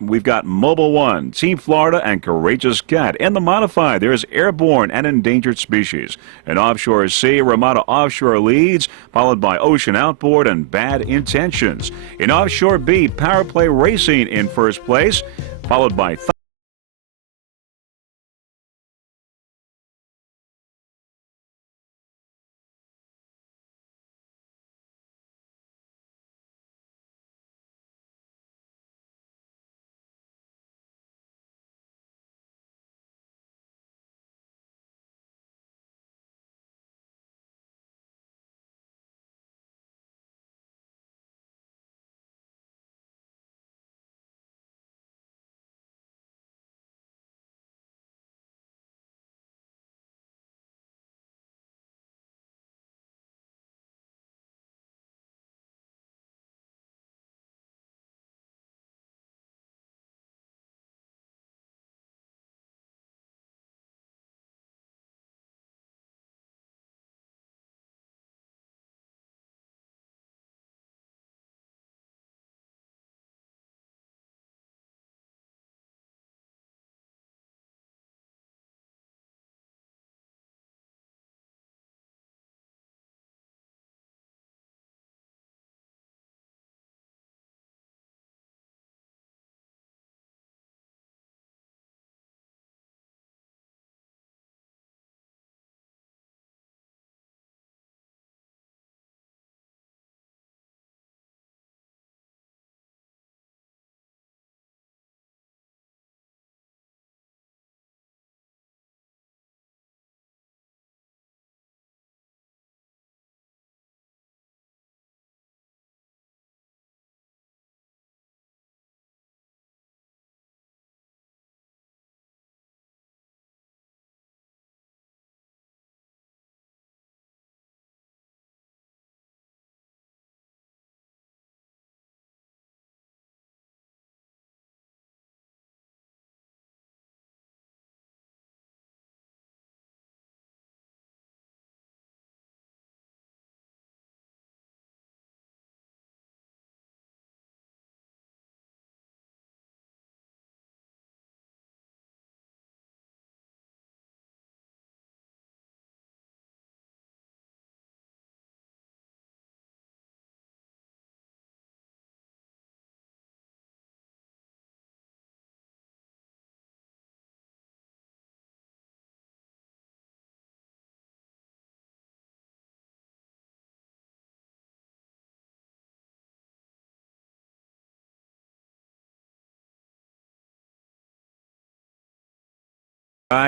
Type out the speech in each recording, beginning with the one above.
We've got Mobile One, Team Florida, and Courageous Cat. In the modified, there's Airborne and Endangered Species. In Offshore C, Ramada Offshore leads, followed by Ocean Outboard and Bad Intentions. In Offshore B, Power Play Racing in first place, followed by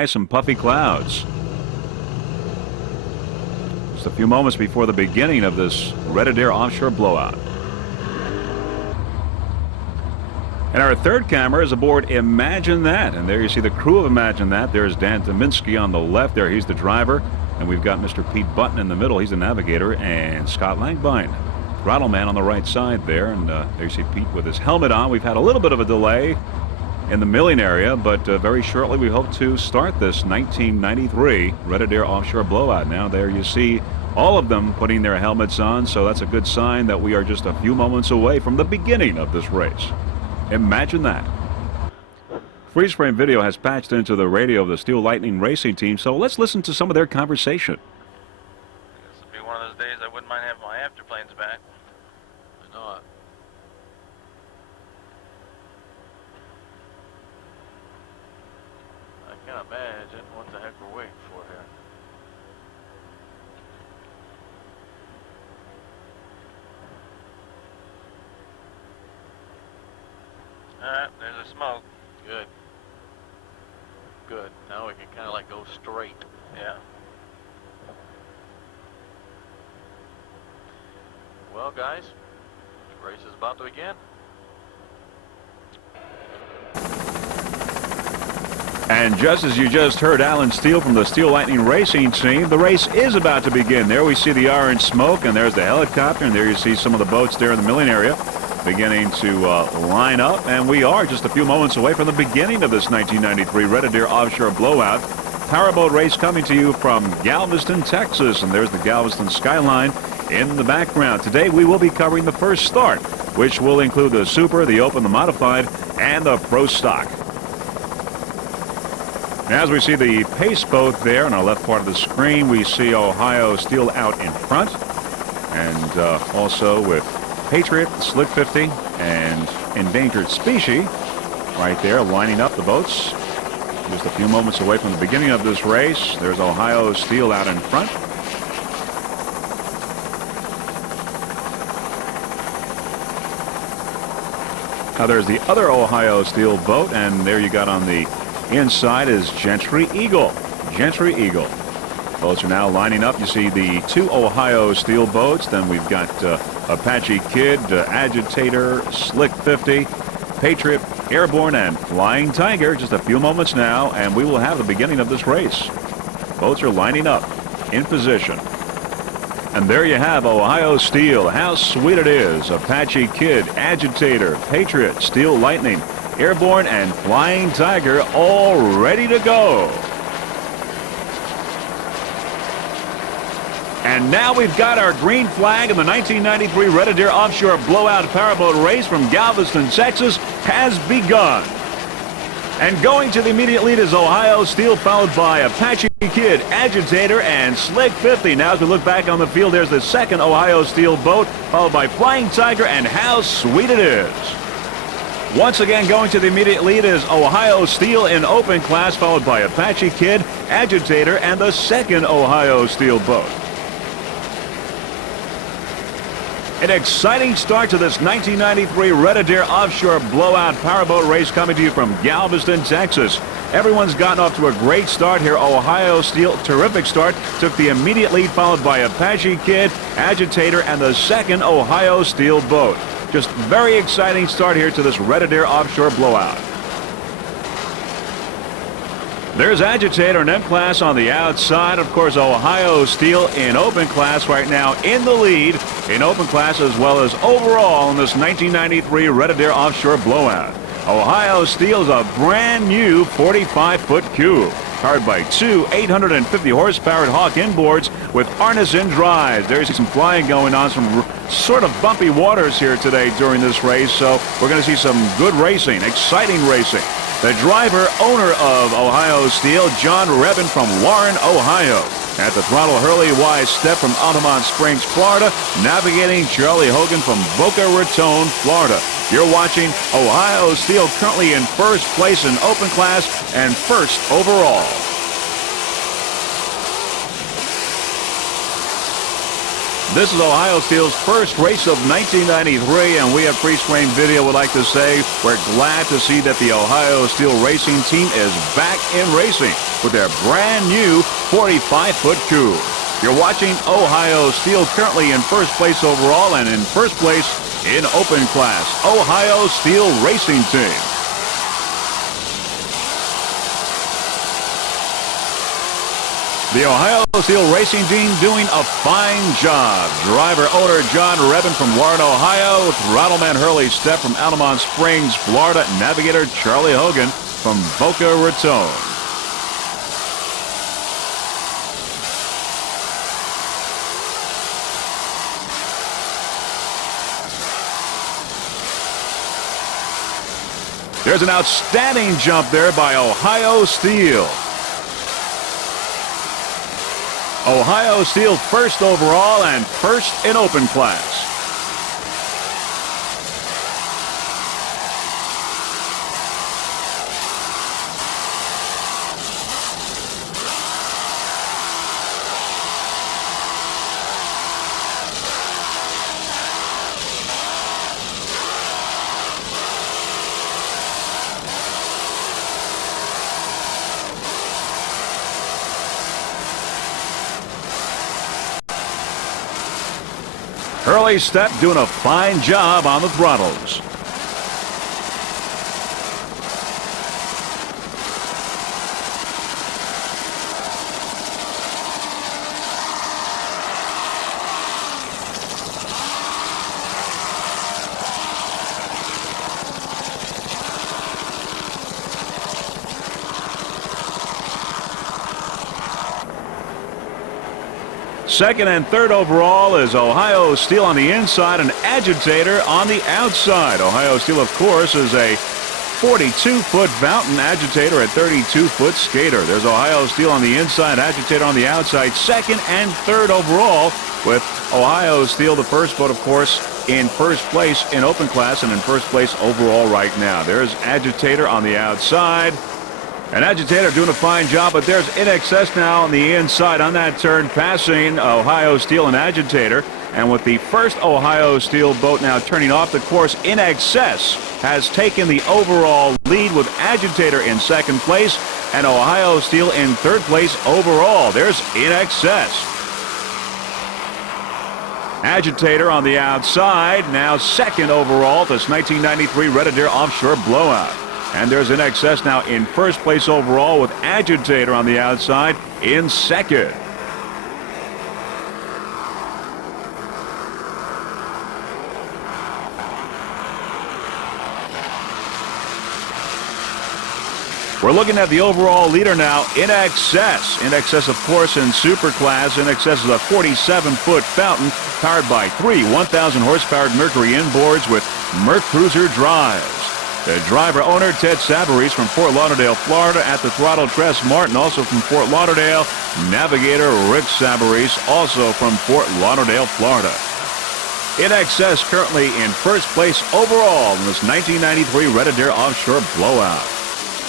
some puffy clouds. Just a few moments before the beginning of this red adair offshore blowout. And our third camera is aboard Imagine That. And there you see the crew of Imagine That. There's Dan Tominski on the left there. He's the driver. And we've got Mr. Pete Button in the middle. He's the navigator. And Scott Langbine, throttle man, on the right side there. And there you see Pete with his helmet on. We've had a little bit of a delay in the milling area, but very shortly we hope to start this 1993 red adair offshore blowout. Now there you see all of them putting their helmets on, so that's a good sign that we are just a few moments away from the beginning of this race. Imagine that. Freeze frame video has patched into the radio of the Steel Lightning racing team, so let's listen to some of their conversation. This will be one of those days I wouldn't mind having my afterplanes back. I know it. I can't imagine what the heck we're waiting for here. Alright, there's the smoke. Good. Good. Now we can kind of like go straight. Yeah. Well, guys, the race is about to begin. And just as you just heard Alan Steele from the Steel Lightning racing team, the race is about to begin. There we see the orange smoke, and there's the helicopter, and there you see some of the boats there in the milling area beginning to line up. And we are just a few moments away from the beginning of this 1993 red adair offshore blowout. Powerboat race coming to you from Galveston, Texas, and there's the Galveston skyline in the background. Today we will be covering the first start, which will include the Super, the Open, the Modified, and the Pro Stock. As we see the pace boat there on our left part of the screen, we see Ohio Steel out in front, and also with Patriot, Slick 50, and Endangered Species right there lining up the boats. Just a few moments away from the beginning of this race. There's Ohio Steel out in front. Now there's the other Ohio Steel boat, and there you got on the inside is Gentry Eagle. Gentry Eagle. Boats are now lining up. You see the two Ohio Steel boats. Then we've got Apache Kid, Agitator, Slick 50, Patriot, Airborne, and Flying Tiger. Just a few moments now, and we will have the beginning of this race. Boats are lining up in position. And there you have Ohio Steel. How sweet it is. Apache Kid, Agitator, Patriot, Steel Lightning, Airborne, and Flying Tiger all ready to go. And now we've got our green flag in the 1993 Red Adair Offshore Blowout Powerboat Race from Galveston, Texas has begun. And going to the immediate lead is Ohio Steel, followed by Apache Kid, Agitator, and Slick 50. Now as we look back on the field, there's the second Ohio Steel boat, followed by Flying Tiger, and how sweet it is. Once again, going to the immediate lead is Ohio Steel in open class, followed by Apache Kid, Agitator, and the second Ohio Steel boat. An exciting start to this 1993 Red Adair Offshore Blowout Powerboat Race coming to you from Galveston, Texas. Everyone's gotten off to a great start here. Ohio Steel, terrific start, took the immediate lead, followed by Apache Kid, Agitator, and the second Ohio Steel boat. Just very exciting start here to this Red Adair Offshore Blowout. There's Agitator in M class on the outside. Of course, Ohio Steel in open class right now in the lead in open class as well as overall in this 1993 Red Adair Offshore Blowout. Ohio Steel is a brand new 45-foot cube, powered by two 850 horsepower Hawk inboards with harness-in drives. There's some flying going on, some sort of bumpy waters here today during this race, so we're going to see some good racing, exciting racing. The driver, owner of Ohio Steel, John Rebin from Warren, Ohio. At the throttle, Hurley Wise Step from Altamont Springs, Florida. Navigating, Charlie Hogan from Boca Raton, Florida. You're watching Ohio Steel currently in first place in open class and first overall. This is Ohio Steel's first race of 1993, and we have pre-screen video. Would like to say we're glad to see that the Ohio Steel racing team is back in racing with their brand new 45-foot cube. You're watching Ohio Steel currently in first place overall and in first place in open class. Ohio Steel Racing Team. The Ohio Steel Racing Team doing a fine job. Driver owner John Rebin from Warren, Ohio. Throttleman Hurley Step from Altamont Springs, Florida. Navigator Charlie Hogan from Boca Raton. There's an outstanding jump there by Ohio Steel. Ohio Steel first overall and first in open class. Hurley Step doing a fine job on the throttles. Second and third overall is Ohio Steel on the inside and Agitator on the outside. Ohio Steel, of course, is a 42-foot fountain, Agitator a 32-foot skater. There's Ohio Steel on the inside, Agitator on the outside, second and third overall, with Ohio Steel, the first boat, of course, in first place in open class and in first place overall right now. There's Agitator on the outside. And Agitator doing a fine job, but there's In Excess now on the inside on that turn, passing Ohio Steel and Agitator. And with the first Ohio Steel boat now turning off the course, In Excess has taken the overall lead with Agitator in second place and Ohio Steel in third place overall. There's In Excess. Agitator on the outside, now second overall, this 1993 Red Adair Offshore blowout. And there's In Excess now in first place overall with Agitator on the outside in second. We're looking at the overall leader now, In Excess. In Excess, of course, in Super Class. In Excess is a 47-foot fountain powered by three 1,000-horsepower Mercury inboards with Mercruiser drives. The driver owner, Ted Savarese from Fort Lauderdale, Florida. At the throttle, Tress Martin, also from Fort Lauderdale. Navigator, Rick Savarese, also from Fort Lauderdale, Florida. In Excess currently in first place overall in this 1993 Red Adair Offshore blowout.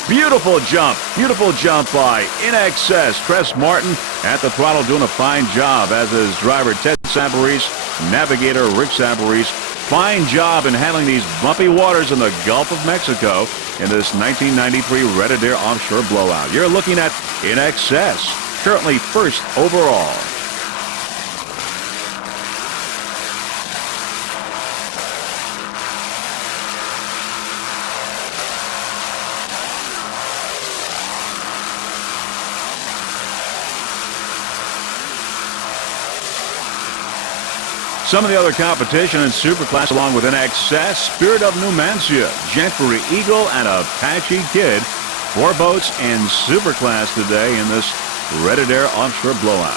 Beautiful jump by In Excess. Tress Martin at the throttle doing a fine job, as is driver Ted Savarese, Navigator Rick Savarese. Fine job in handling these bumpy waters in the Gulf of Mexico in this 1993 Red Adair Offshore blowout. You're looking at In Excess, currently first overall. Some of the other competition in Superclass, along with In Excess, Spirit of Numancia, Gentry Eagle, and Apache Kid. Four boats in Superclass today in this Red Adair Offshore blowout.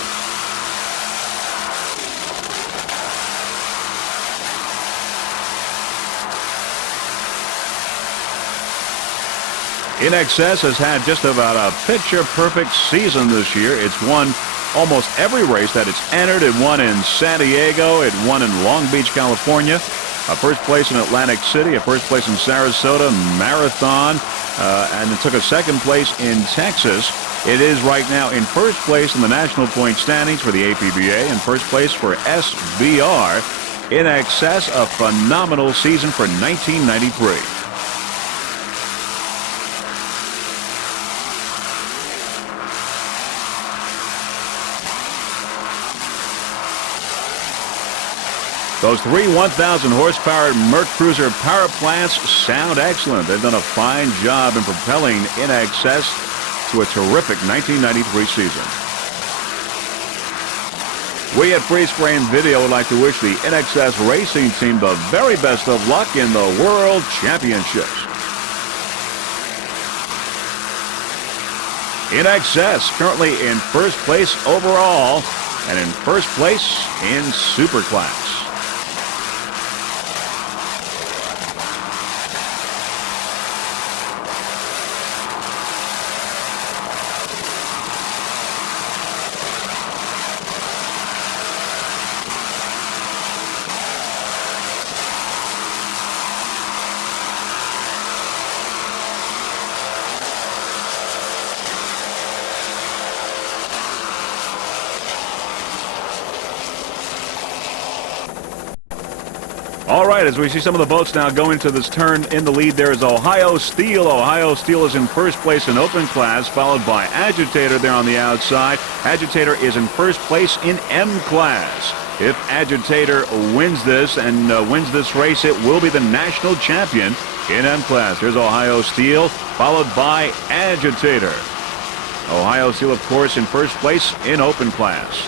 In Excess has had just about a picture-perfect season this year. It's won almost every race that it's entered. It won in San Diego. It won in Long Beach, California. A first place in Atlantic City. A first place in Sarasota Marathon. And it took a second place in Texas. It is right now in first place in the national point standings for the APBA. In first place for SBR. In Excess, a phenomenal season for 1993. Those three 1,000-horsepower Mercruiser power plants sound excellent. They've done a fine job in propelling In Excess to a terrific 1993 season. We at Freeze Frame Video would like to wish the In Excess racing team the very best of luck in the World Championships. In Excess currently in first place overall and in first place in Superclass. All right, as we see some of the boats now going to this turn, in the lead there is Ohio Steel. Ohio Steel is in first place in open class, followed by Agitator there on the outside. Agitator is in first place in M class. If Agitator wins this and wins this race, it will be the national champion in M class. Here's Ohio Steel, followed by Agitator. Ohio Steel, of course, in first place in open class.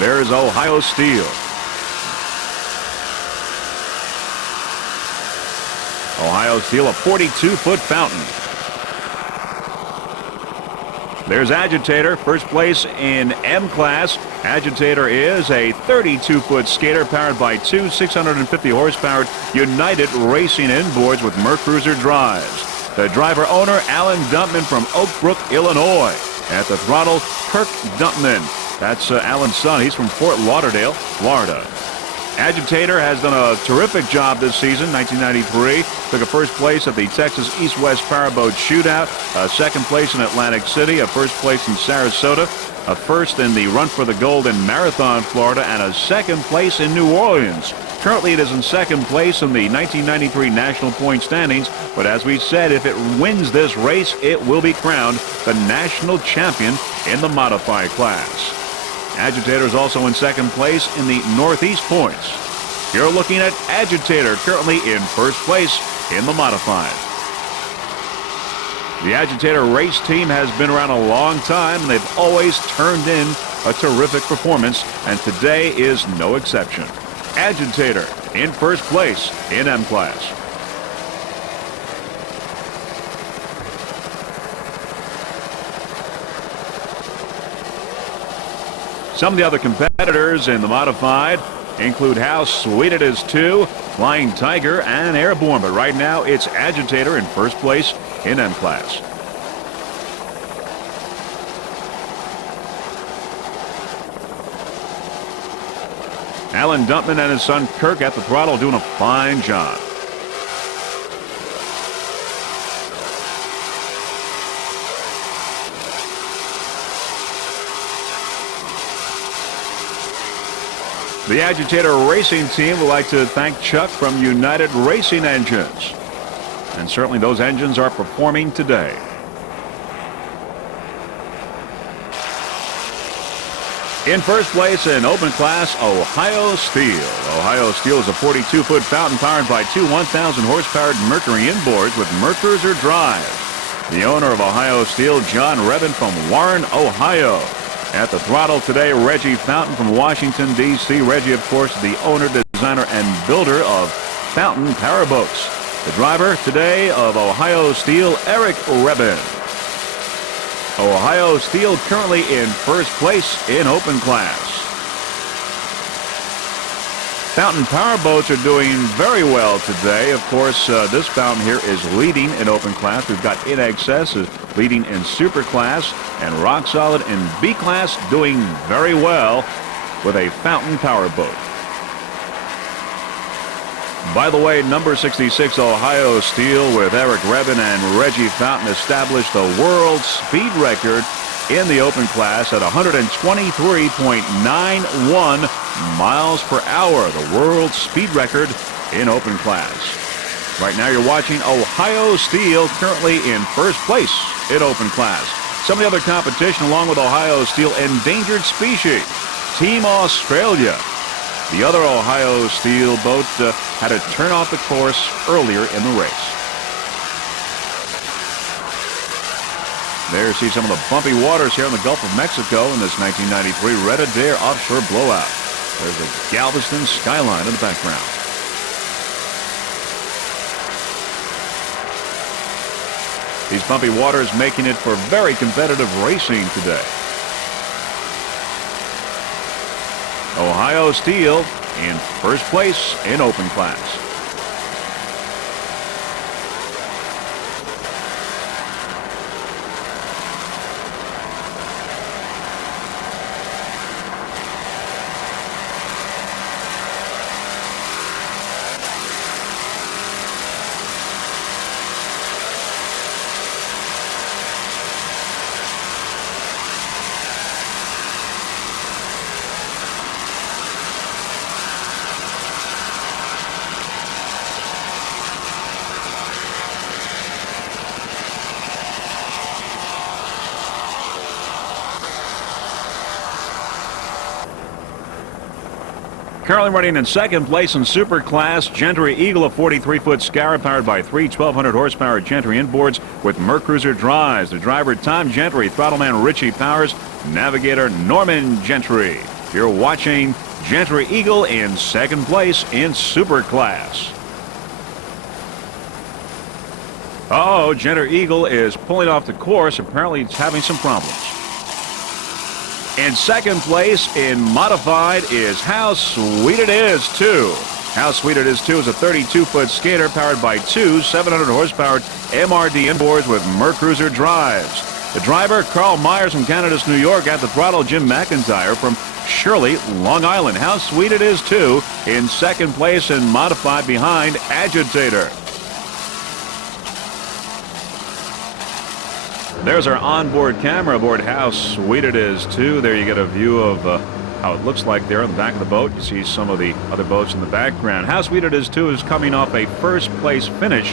There's Ohio Steel. Ohio Steel, a 42-foot fountain. There's Agitator, first place in M class. Agitator is a 32-foot skater powered by two 650 horsepower United Racing inboards with Mercruiser drives. The driver owner, Alan Dumpman from Oak Brook, Illinois. At the throttle, Kirk Dumpman. That's Alan's son. He's from Fort Lauderdale, Florida. Agitator has done a terrific job this season. 1993 took a first place at the Texas East-West Powerboat Shootout, a second place in Atlantic City, a first place in Sarasota, a first in the Run for the Gold in Marathon, Florida, and a second place in New Orleans. Currently, it is in second place in the 1993 national point standings, but as we said, if it wins this race, it will be crowned the national champion in the modified class. Agitator is also in second place in the Northeast points. You're looking at Agitator currently in first place in the modified. The Agitator race team has been around a long time, and they've always turned in a terrific performance, and today is no exception. Agitator in first place in M class. Some of the other competitors in the modified include How Sweet It Is 2, Flying Tiger, and Airborne. But right now, it's Agitator in first place in M class. Alan Dumpman and his son Kirk at the throttle doing a fine job. The Agitator racing team would like to thank Chuck from United Racing Engines. And certainly those engines are performing today. In first place in open class, Ohio Steel. Ohio Steel is a 42-foot fountain powered by two 1,000 horsepower Mercury inboards with Mercruiser drive. The owner of Ohio Steel, John Rebin from Warren, Ohio. At the throttle today, Reggie Fountain from Washington, D.C. Reggie, of course, the owner, designer, and builder of Fountain Powerboats. The driver today of Ohio Steel, Eric Rebin. Ohio Steel currently in first place in open class. Fountain Powerboats are doing very well today. Of course, this fountain here is leading in open class. We've got In Excess is leading in super class, and Rock Solid in B class doing very well with a Fountain Powerboat. By the way, number 66 Ohio Steel with Eric Rebin and Reggie Fountain established the world speed record in the open class at 123.91 miles per hour, the world speed record in open class. Right now you're watching Ohio Steel currently in first place in open class. Some of the other competition along with Ohio Steel, Endangered Species, Team Australia. The other Ohio Steel boat had to turn off the course earlier in the race. There you see some of the bumpy waters here in the Gulf of Mexico in this 1993 Red Adair offshore blowout. There's a Galveston skyline in the background. These bumpy waters making it for very competitive racing today. Ohio Steel in first place in open class. Currently running in second place in super class, Gentry Eagle, a 43-foot scour powered by three 1,200 horsepower Gentry inboards with Mercruiser drives. The driver, Tom Gentry, throttleman Richie Powers, navigator Norman Gentry. You're watching Gentry Eagle in second place in super class. Oh, Jenner Eagle is pulling off the course. Apparently, it's having some problems. In second place in modified is How Sweet It Is 2. How Sweet It Is 2 is a 32-foot skater powered by two 700-horsepower MRD inboards with Mercruiser drives. The driver, Carl Myers from Canada's New York, at the throttle, Jim McIntyre from Shirley, Long Island. How Sweet It Is 2 in second place in modified behind Agitator. There's our onboard camera aboard How Sweet It Is 2. There you get a view of how it looks like there on the back of the boat. You see some of the other boats in the background. How Sweet It Is 2 is coming off a first place finish,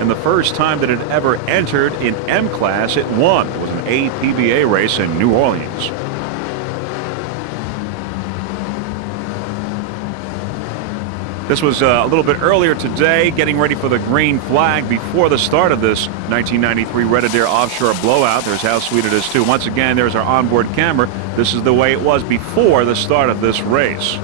and the first time that it ever entered in M class, it won. It was an APBA race in New Orleans. This was a little bit earlier today, getting ready for the green flag before the start of this 1993 Red Adair Offshore blowout. There's How Sweet It Is 2. Once again, there's our onboard camera. This is the way it was before the start of this race.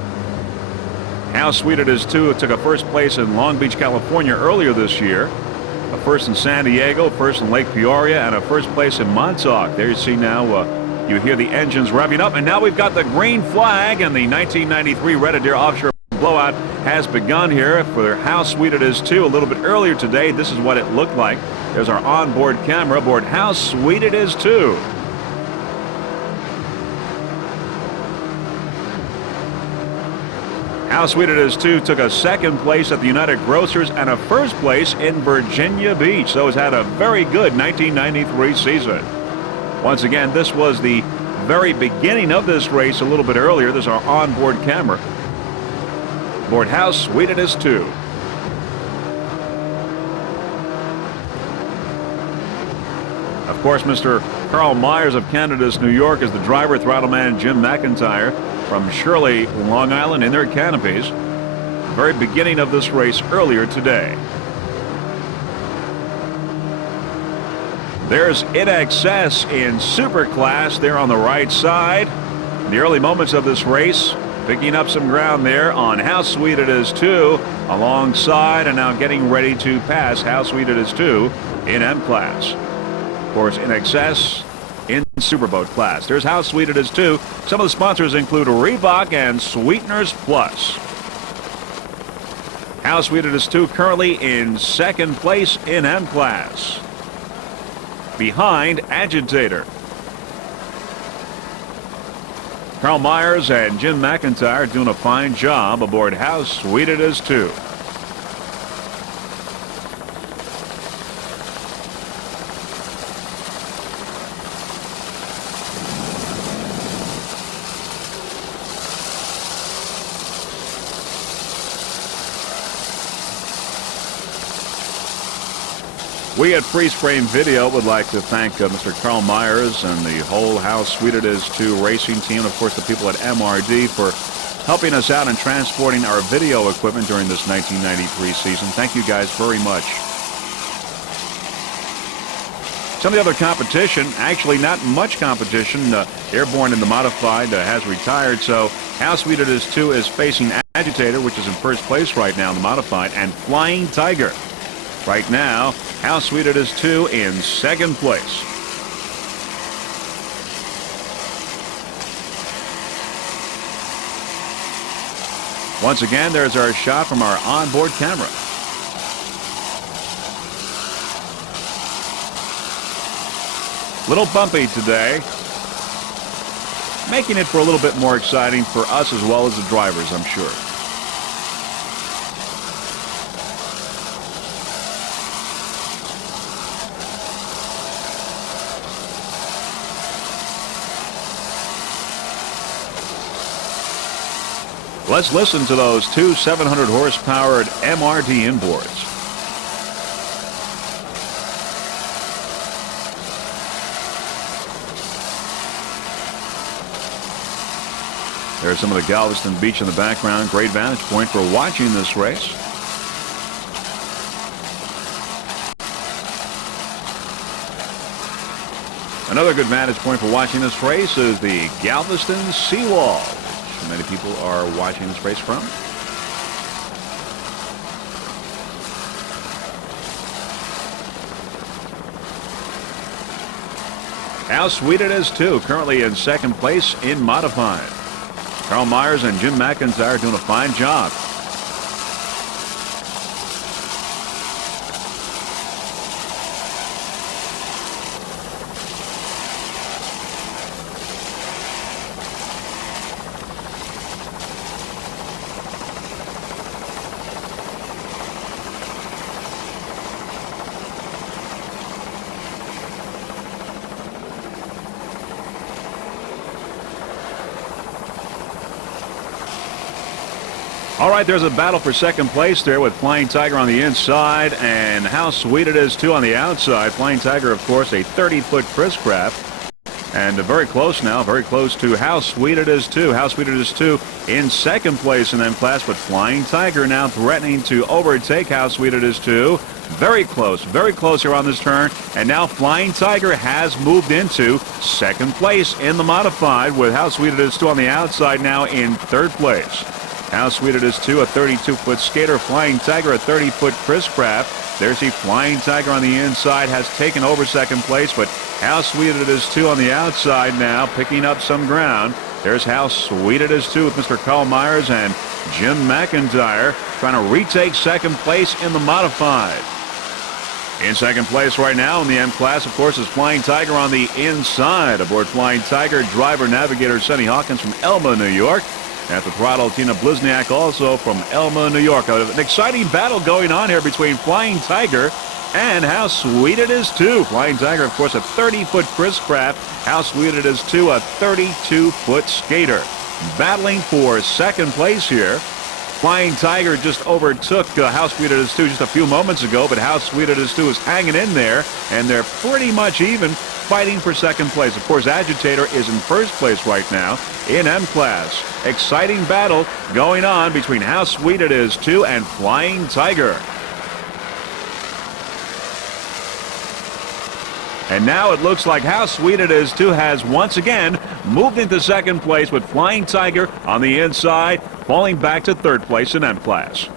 How Sweet It Is 2 took a first place in Long Beach, California earlier this year. A first in San Diego, first in Lake Peoria, and a first place in Montauk. There you see now, you hear the engines revving up, and now we've got the green flag, and the 1993 Red Adair Offshore blowout has begun here for How Sweet It Is 2. A little bit earlier today, this is what it looked like. There's our onboard camera aboard How Sweet It Is 2. How Sweet It Is 2 took a second place at the United Grocers and a first place in Virginia Beach. So it's had a very good 1993 season. Once again, this was the very beginning of this race a little bit earlier. There's our onboard camera aboard How Sweet It Is 2. Of course, Mr. Carl Myers of Canada's New York is the driver. Throttle man Jim McIntyre from Shirley, Long Island, in their canopies. The very beginning of this race earlier today. There's In Excess in Super Class there on the right side. In the early moments of this race, picking up some ground there on How Sweet It Is 2 alongside, and now getting ready to pass How Sweet It Is 2 in M class. Of course, In Excess in Superboat class. There's How Sweet It Is 2. Some of the sponsors include Reebok and Sweeteners Plus. How Sweet It Is 2 currently in second place in M class, behind Agitator. Carl Myers and Jim McIntyre doing a fine job aboard How Sweet It Is 2. We at Freeze Frame Video would like to thank Mr. Carl Myers and the whole How Sweet It Is 2 racing team, and of course the people at MRD for helping us out and transporting our video equipment during this 1993 season. Thank you guys very much. Some of the other competition, actually not much competition. Airborne in the modified has retired, so How Sweet It Is 2 is facing Agitator, which is in first place right now in the modified, and Flying Tiger. Right now, How Sweet It Is 2 in second place. Once again, there's our shot from our onboard camera. Little bumpy today, making it for a little bit more exciting for us as well as the drivers, I'm sure. Let's listen to those two 700 horsepower MRD inboards. There's some of the Galveston Beach in the background. Great vantage point for watching this race. Another good vantage point for watching this race is the Galveston seawall, which many people are watching this race from. How sweet it is, too, currently in second place in modified. Carl Myers and Jim McIntyre doing a fine job. All right, there's a battle for second place there with Flying Tiger on the inside, and How Sweet It Is, too, on the outside. Flying Tiger, of course, a 30-foot Chris Craft. And very close now, very close to How Sweet It Is, too. How Sweet It Is, too, in second place in M class, but Flying Tiger now threatening to overtake How Sweet It Is, too. Very close here on this turn. And now Flying Tiger has moved into second place in the modified with How Sweet It Is, too, on the outside now in third place. How Sweet It Is, too, a 32-foot skater. Flying Tiger, a 30-foot Chris Craft. There's the Flying Tiger on the inside, has taken over second place, but How Sweet It Is, too, on the outside now, picking up some ground. There's How Sweet It Is, too, with Mr. Carl Myers and Jim McIntyre trying to retake second place in the modified. In second place right now in the M class, of course, is Flying Tiger on the inside. Aboard Flying Tiger, driver navigator Sonny Hawkins from Elma, New York. At the throttle, Tina Blizniak, also from Elma, New York. An exciting battle going on here between Flying Tiger and How Sweet It Is, too. Flying Tiger, of course, a 30-foot Chris Craft. How Sweet It Is, too, a 32-foot skater. Battling for second place here. Flying Tiger just overtook How Sweet It Is, too, just a few moments ago, but How Sweet It Is, too, is hanging in there, and they're pretty much even, fighting for second place. Of course, Agitator is in first place right now in M class. Exciting battle going on between How Sweet It Is, too, and Flying Tiger. And now it looks like How Sweet It Is, too, has once again moved into second place with Flying Tiger on the inside, falling back to third place in M class.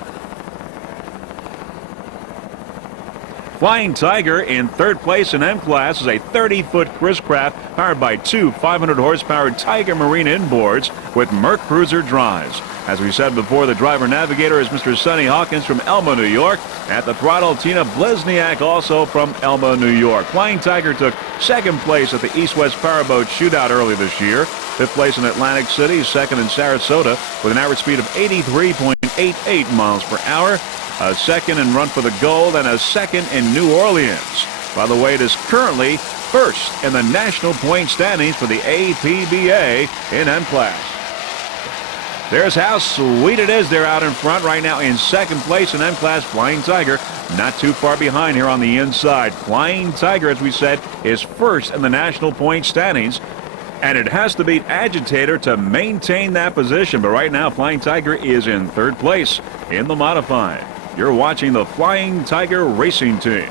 Flying Tiger in third place in M class is a 30-foot Chris Craft powered by two 500-horsepower Tiger Marine inboards with Merc Cruiser drives. As we said before, the driver navigator is Mr. Sonny Hawkins from Elma, New York. At the throttle, Tina Blizniak, also from Elma, New York. Flying Tiger took second place at the East-West Powerboat shootout early this year. Fifth place in Atlantic City, second in Sarasota with an average speed of 83.88 miles per hour. A second in Run for the Gold, and a second in New Orleans. By the way, it is currently first in the national point standings for the APBA in M class. There's How Sweet It Is. They're out in front right now in second place in M class. Flying Tiger not too far behind here on the inside. Flying Tiger, as we said, is first in the national point standings. And it has to beat Agitator to maintain that position. But right now, Flying Tiger is in third place in the modified. You're watching the Flying Tiger Racing Team.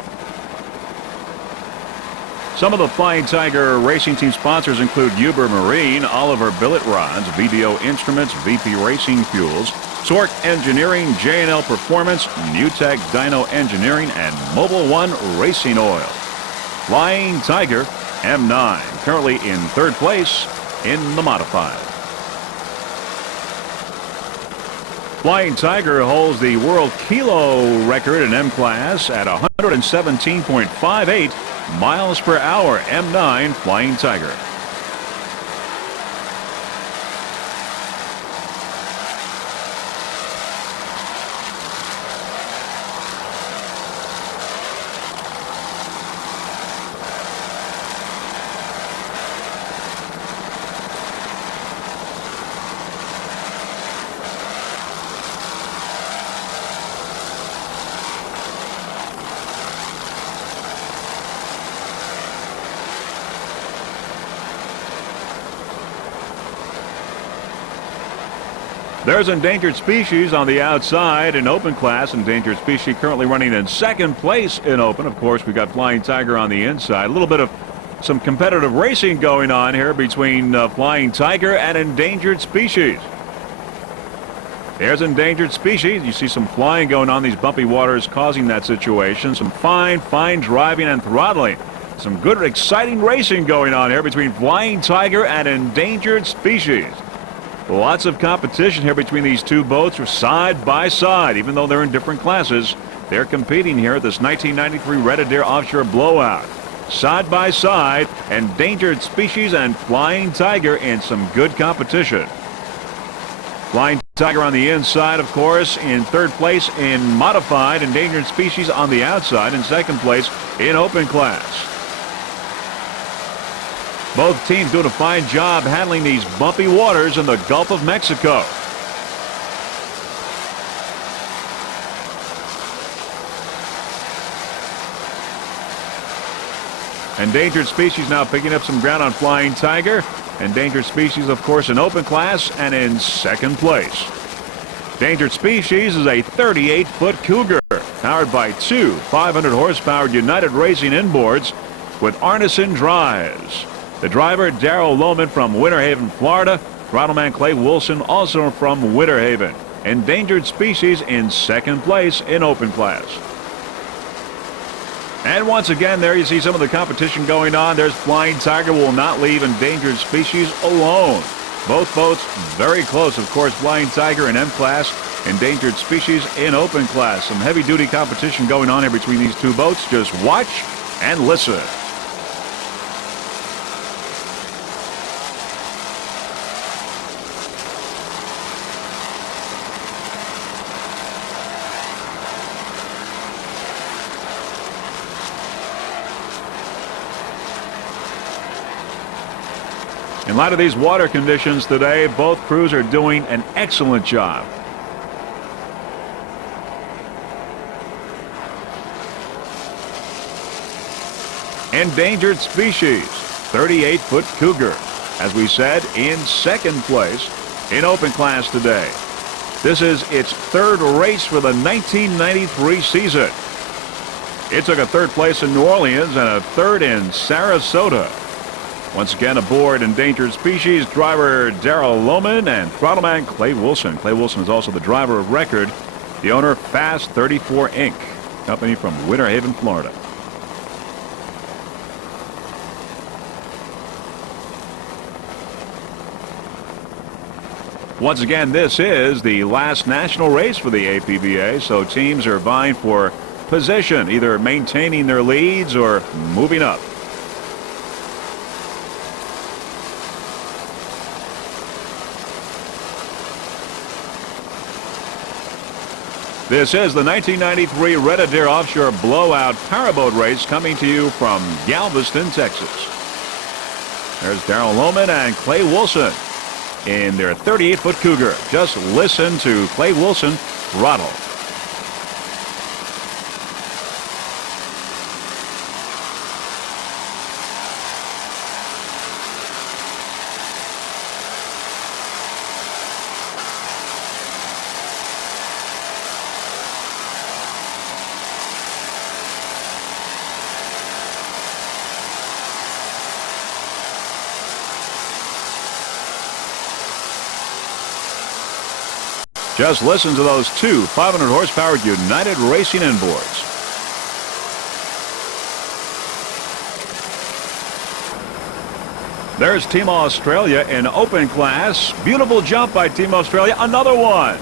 Some of the Flying Tiger Racing Team sponsors include Uber Marine, Oliver Billet Rods, VBO Instruments, VP Racing Fuels, Torque Engineering, J&L Performance, NewTek Dyno Engineering, and Mobile One Racing Oil. Flying Tiger M9, currently in third place in the modified. Flying Tiger holds the world kilo record in M class at 117.58 miles per hour. M9 Flying Tiger. There's Endangered Species on the outside in open class. Endangered Species currently running in second place in open. Of course, we got Flying Tiger on the inside. A little bit of some competitive racing going on here between Flying Tiger and Endangered Species. There's Endangered Species. You see some flying going on. These bumpy waters causing that situation. Some fine driving and throttling Some good, exciting racing going on here between Flying Tiger and Endangered Species. Lots of competition here between these two boats, side by side. Even though they're in different classes, they're competing here at this 1993 Red Adair Offshore Blowout. Side by side, Endangered Species and Flying Tiger in some good competition. Flying Tiger on the inside, of course, in third place in modified. Endangered Species on the outside in second place in open class. Both teams doing a fine job handling these bumpy waters in the Gulf of Mexico. Endangered Species now picking up some ground on Flying Tiger. Endangered Species, of course, in open class and in second place. Endangered Species is a 38-foot Cougar powered by two 500-horsepower United Racing inboards with Arneson drives. The driver, Darrell Lohman from Winter Haven, Florida. Throttleman Clay Wilson, also from Winter Haven. Endangered Species in second place in open class. And once again, there you see some of the competition going on. There's Flying Tiger will not leave Endangered Species alone. Both boats very close. Of course, Flying Tiger in M class, Endangered Species in open class. Some heavy-duty competition going on here between these two boats. Just watch and listen. In light of these water conditions today, both crews are doing an excellent job. Endangered Species, 38-foot Cougar, as we said, in second place in open class today. This is its third race for the 1993 season. It took a third place in New Orleans and a third in Sarasota. Once again aboard Endangered Species, driver Darrell Lohman and throttleman Clay Wilson. Clay Wilson is also the driver of record. The owner, Fast 34 Inc., company from Winter Haven, Florida. Once again, this is the last national race for the APBA, so teams are vying for position, either maintaining their leads or moving up. This is the 1993 Red Adair Offshore Blowout Powerboat race coming to you from Galveston, Texas. There's Darrell Lohman and Clay Wilson in their 38-foot Cougar. Just listen to Clay Wilson throttle. Just listen to those two 500-horsepower United Racing inboards. There's Team Australia in open class. Beautiful jump by Team Australia. Another one.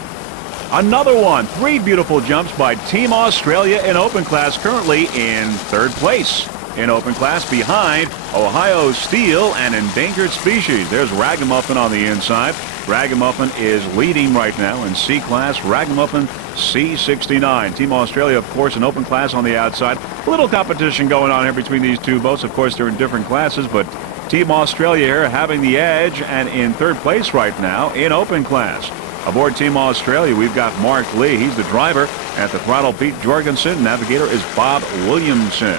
Another one. Three beautiful jumps by Team Australia in open class, currently in third place in open class behind Ohio Steel and Endangered Species. There's Ragamuffin on the inside. Ragamuffin is leading right now in C class. Ragamuffin C69. Team Australia, of course, in open class on the outside. A little competition going on here between these two boats. Of course, they're in different classes, but Team Australia here having the edge and in third place right now in open class. Aboard Team Australia, we've got Mark Lee. He's the driver. At the throttle, Pete Jorgensen. Navigator is Bob Williamson.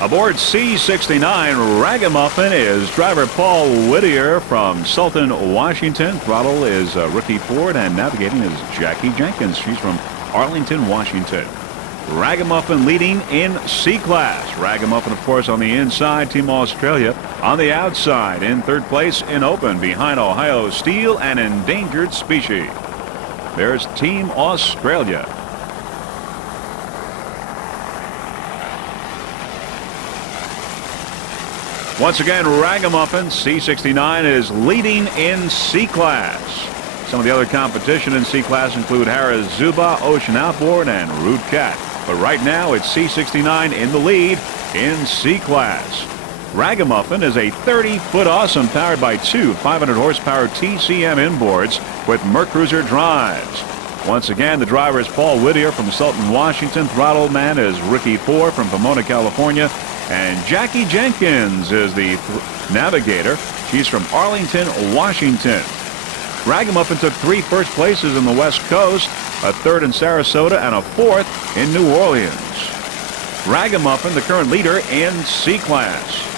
Aboard C69 Ragamuffin is driver Paul Whittier from Sultan, Washington. Throttle is Ricky Ford, and navigating is Jackie Jenkins. She's from Arlington, Washington. Ragamuffin leading in C class. Ragamuffin, of course, on the inside. Team Australia on the outside in third place in open behind Ohio Steel and Endangered Species. There's Team Australia. Once again, Ragamuffin C69 is leading in C-Class. Some of the other competition in C-Class include Harris Zuba, Ocean Outboard, and Root Cat. But right now, it's C69 in the lead in C-Class. Ragamuffin is a 30-foot Awesome powered by two 500-horsepower TCM inboards with Mercruiser drives. Once again, the driver is Paul Whittier from Sultan, Washington. Throttle man is Ricky Ford from Pomona, California. And Jackie Jenkins is the navigator. She's from Arlington, Washington. Ragamuffin took 3 first places in the West Coast, a 3rd in Sarasota, and a 4th in New Orleans. Ragamuffin, the current leader in C-Class.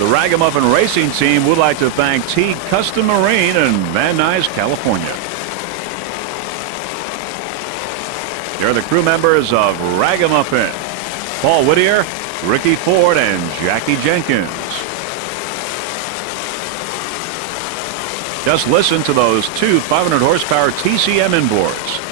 The Ragamuffin Racing Team would like to thank T Custom Marine in Van Nuys, California. Here are the crew members of Ragamuffin: Paul Whittier, Ricky Ford, and Jackie Jenkins. Just listen to those two 500-horsepower TCM inboards.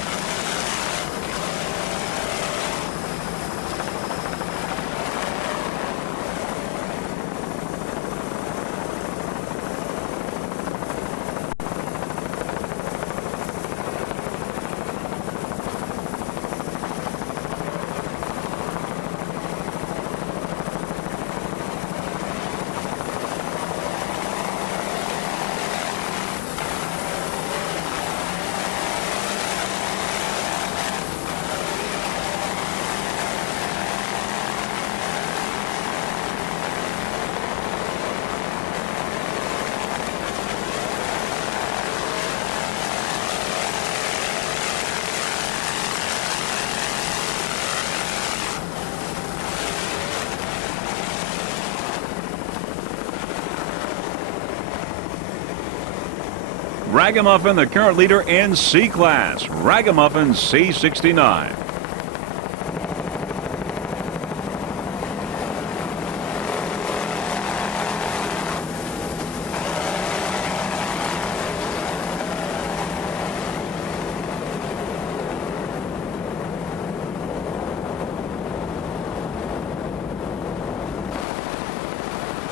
Ragamuffin, the current leader in C-Class. Ragamuffin C69.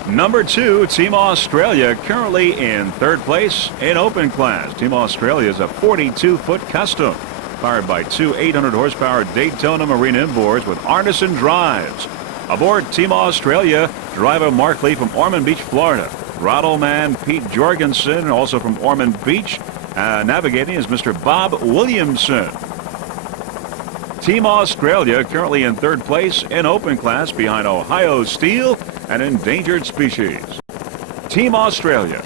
Number 2, Team Australia, currently in 3rd place in Open Class. Team Australia is a 42-foot custom, powered by two 800-horsepower Daytona Marine inboards with Arneson drives. Aboard Team Australia, driver Mark Lee from Ormond Beach, Florida. Throttle man Pete Jorgensen, also from Ormond Beach. Navigating is Mr. Bob Williamson. Team Australia currently in 3rd place in Open Class behind Ohio Steel and Endangered Species. Team Australia.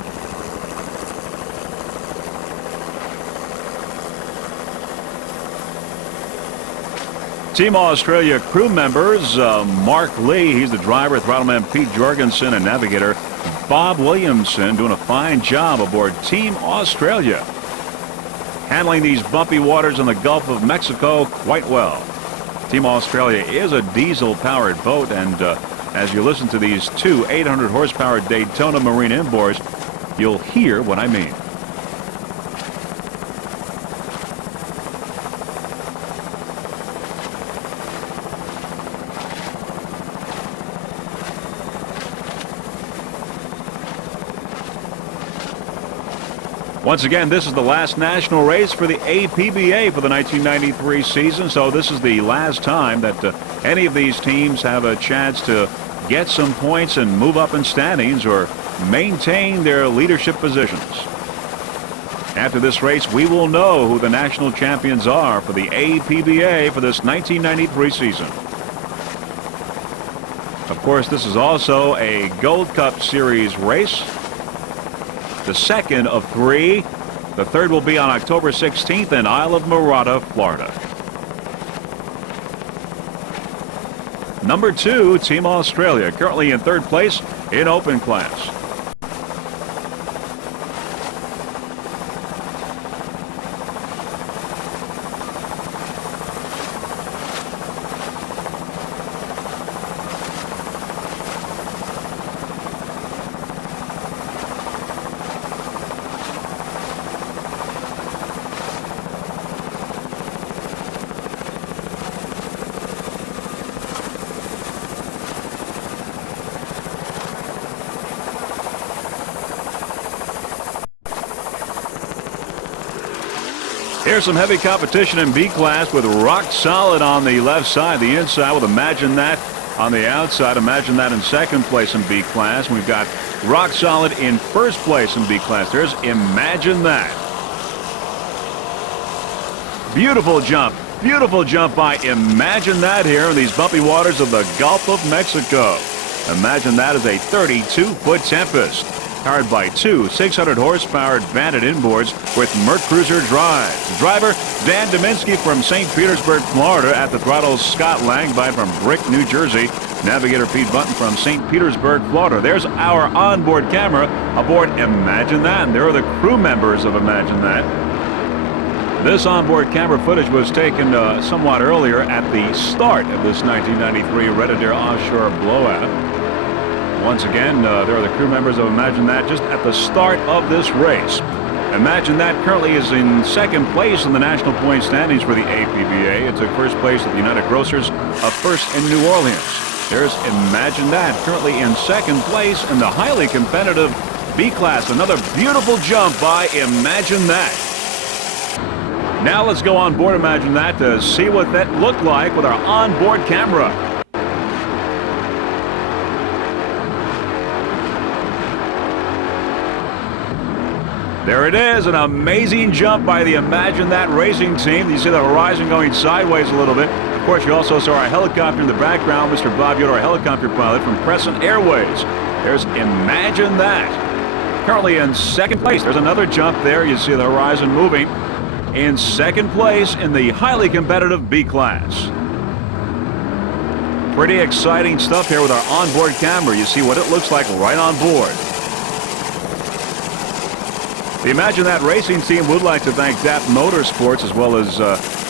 Team Australia crew members, Mark Lee, he's the driver, throttleman Pete Jorgensen, and navigator Bob Williamson, doing a fine job aboard Team Australia. Handling these bumpy waters in the Gulf of Mexico quite well. Team Australia is a diesel-powered boat, and as you listen to these two 800-horsepower Daytona Marine inboards, you'll hear what I mean. Once again, this is the last national race for the APBA for the 1993 season, so this is the last time that any of these teams have a chance to get some points and move up in standings or maintain their leadership positions. After this race, we will know who the national champions are for the APBA for this 1993 season. Of course, this is also a Gold Cup Series race, the second of 3. The third will be on October 16th in Isle of Marata, Florida. Number 2, Team Australia, currently in 3rd place in Open Class. Here's some heavy competition in B class with Rock Solid on the left side, the inside with Imagine That on the outside. Imagine That in second place in B class. We've got Rock Solid in first place in B class. There's Imagine That. Beautiful jump by Imagine That here in these bumpy waters of the Gulf of Mexico. Imagine That is a 32-foot Tempest, powered by two 600-horsepower Advantage inboards with Merc Cruiser drives. Driver Dan Dominski from St. Petersburg, Florida. At the throttle, Scott Langbine from Brick, New Jersey. Navigator Pete Button from St. Petersburg, Florida. There's our onboard camera aboard Imagine That, and there are the crew members of Imagine That. This onboard camera footage was taken somewhat earlier at the start of this 1993 Adair Offshore blowout. Once again, there are the crew members of Imagine That just at the start of this race. Imagine That currently is in second place in the national point standings for the APBA. It took first place at the United Grocers, first in New Orleans. There's Imagine That currently in second place in the highly competitive B class. Another beautiful jump by Imagine That. Now let's go on board Imagine That to see what that looked like with our onboard camera. There it is, an amazing jump by the Imagine That racing team. You see the horizon going sideways a little bit. Of course, you also saw our helicopter in the background. Mr. Bob Yoder, our helicopter pilot from Crescent Airways. There's Imagine That. Currently in second place. There's another jump there. You see the horizon moving. In second place in the highly competitive B class. Pretty exciting stuff here with our onboard camera. You see what it looks like right on board. The Imagine That racing team would like to thank DAP Motorsports as well as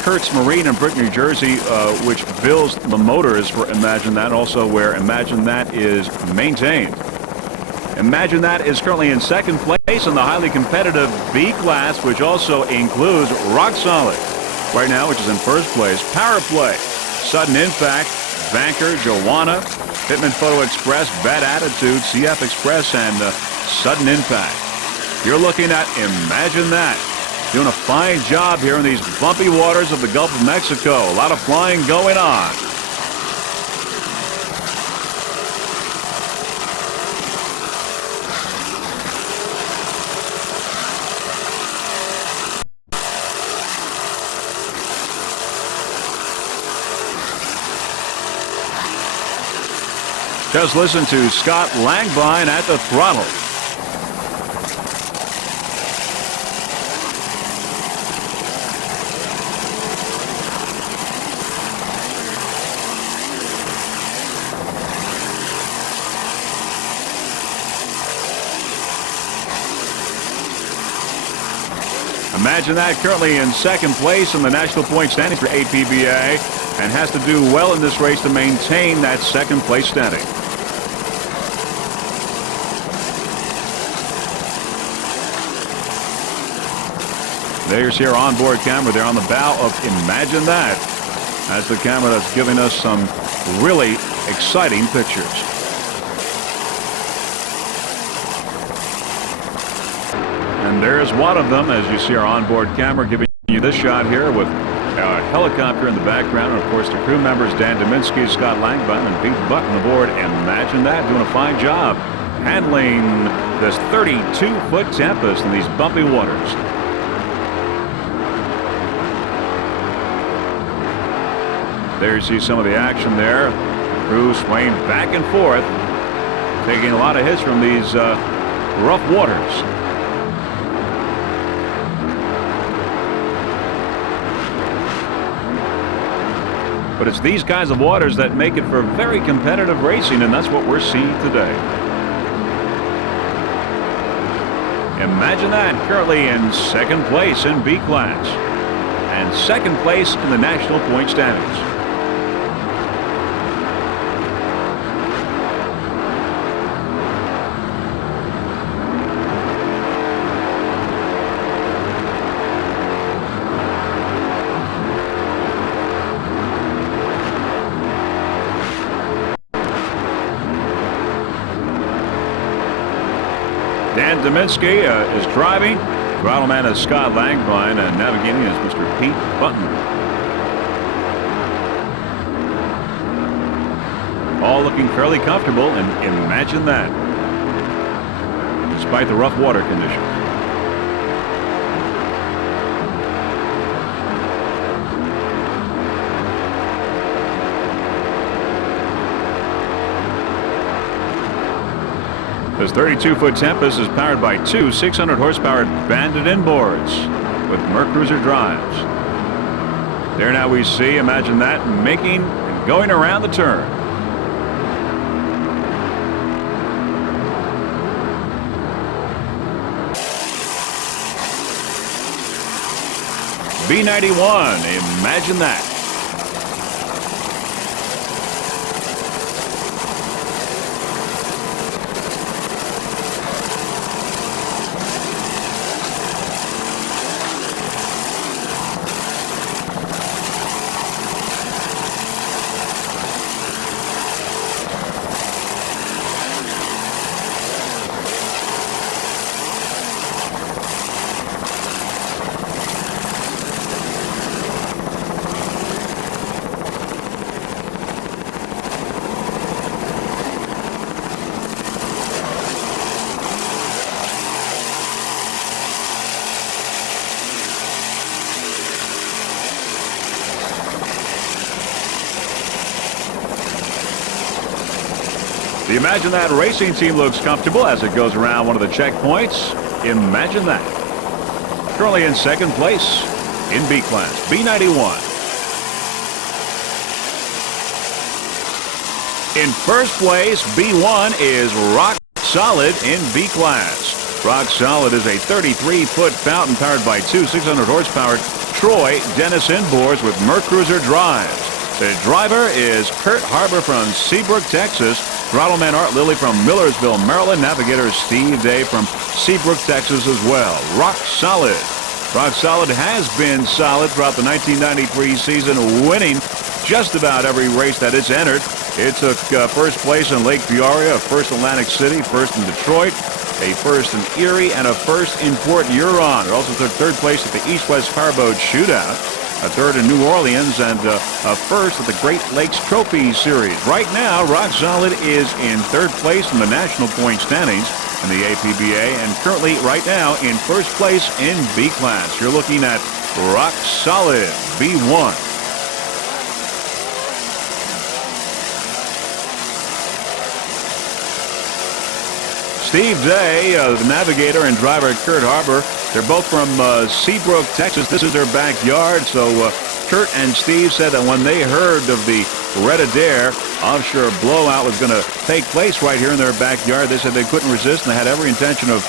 Kurtz Marine in Brick, New Jersey, which builds the motors for Imagine That, also where Imagine That is maintained. Imagine That is currently in second place in the highly competitive B class, which also includes Rock Solid right now, which is in first place. Power Play, Sudden Impact, Banker, Joanna, Hitman Photo Express, Bad Attitude, CF Express, and Sudden Impact. You're looking at Imagine That. Doing a fine job here in these bumpy waters of the Gulf of Mexico. A lot of flying going on. Just listen to Scott Langbine at the throttle. Imagine That currently in second place in the national point standings for APBA and has to do well in this race to maintain that second place standing. There's your onboard camera there on the bow of Imagine That. That's the camera that's giving us some really exciting pictures. And there's one of them, as you see our onboard camera giving you this shot here with a helicopter in the background. And of course, the crew members, Dan Dominski, Scott Langbine, and Pete Button aboard Imagine That, doing a fine job handling this 32-foot Tempest in these bumpy waters. There you see some of the action there. Crew swaying back and forth, taking a lot of hits from these rough waters. But it's these kinds of waters that make it for very competitive racing, and that's what we're seeing today. Imagine That currently in second place in B class and second place in the national point standings. Dan Dominski is driving. Throttle man is Scott Langbein, and navigating is Mr. Pete Button. All looking fairly comfortable, and imagine that, despite the rough water conditions. This 32-foot Tempest is powered by two 600-horsepower Bandit inboards with Mercruiser drives. There now we see, imagine that, making and going around the turn. B-91, imagine that. The Imagine That racing team looks comfortable as it goes around one of the checkpoints. Imagine that. Currently in second place in B class, B91. In first place, B1 is Rock Solid in B class. Rock Solid is a 33-foot fountain powered by two 600-horsepower Troy Dennis inboards with Mercruiser drives. The driver is Kurt Harbor from Seabrook, Texas. Throttleman Art Lilly from Millersville, Maryland. Navigator Steve Day from Seabrook, Texas as well. Rock Solid. Rock Solid has been solid throughout the 1993 season, winning just about every race that it's entered. It took first place in Lake Peoria, a first in Atlantic City, first in Detroit, a first in Erie, and a first in Port Huron. It also took third place at the East-West Powerboat Shootout, a third in New Orleans, and a first at the Great Lakes Trophy Series. Right now, Rock Solid is in third place in the national point standings in the APBA, and currently, right now, in first place in B class. You're looking at Rock Solid, B1. Steve Day, the navigator, and driver Kurt Harbor, they're both from Seabrook, Texas. This is their backyard, so Kurt and Steve said that when they heard of the Red Adair offshore blowout was going to take place right here in their backyard, they said they couldn't resist, and they had every intention of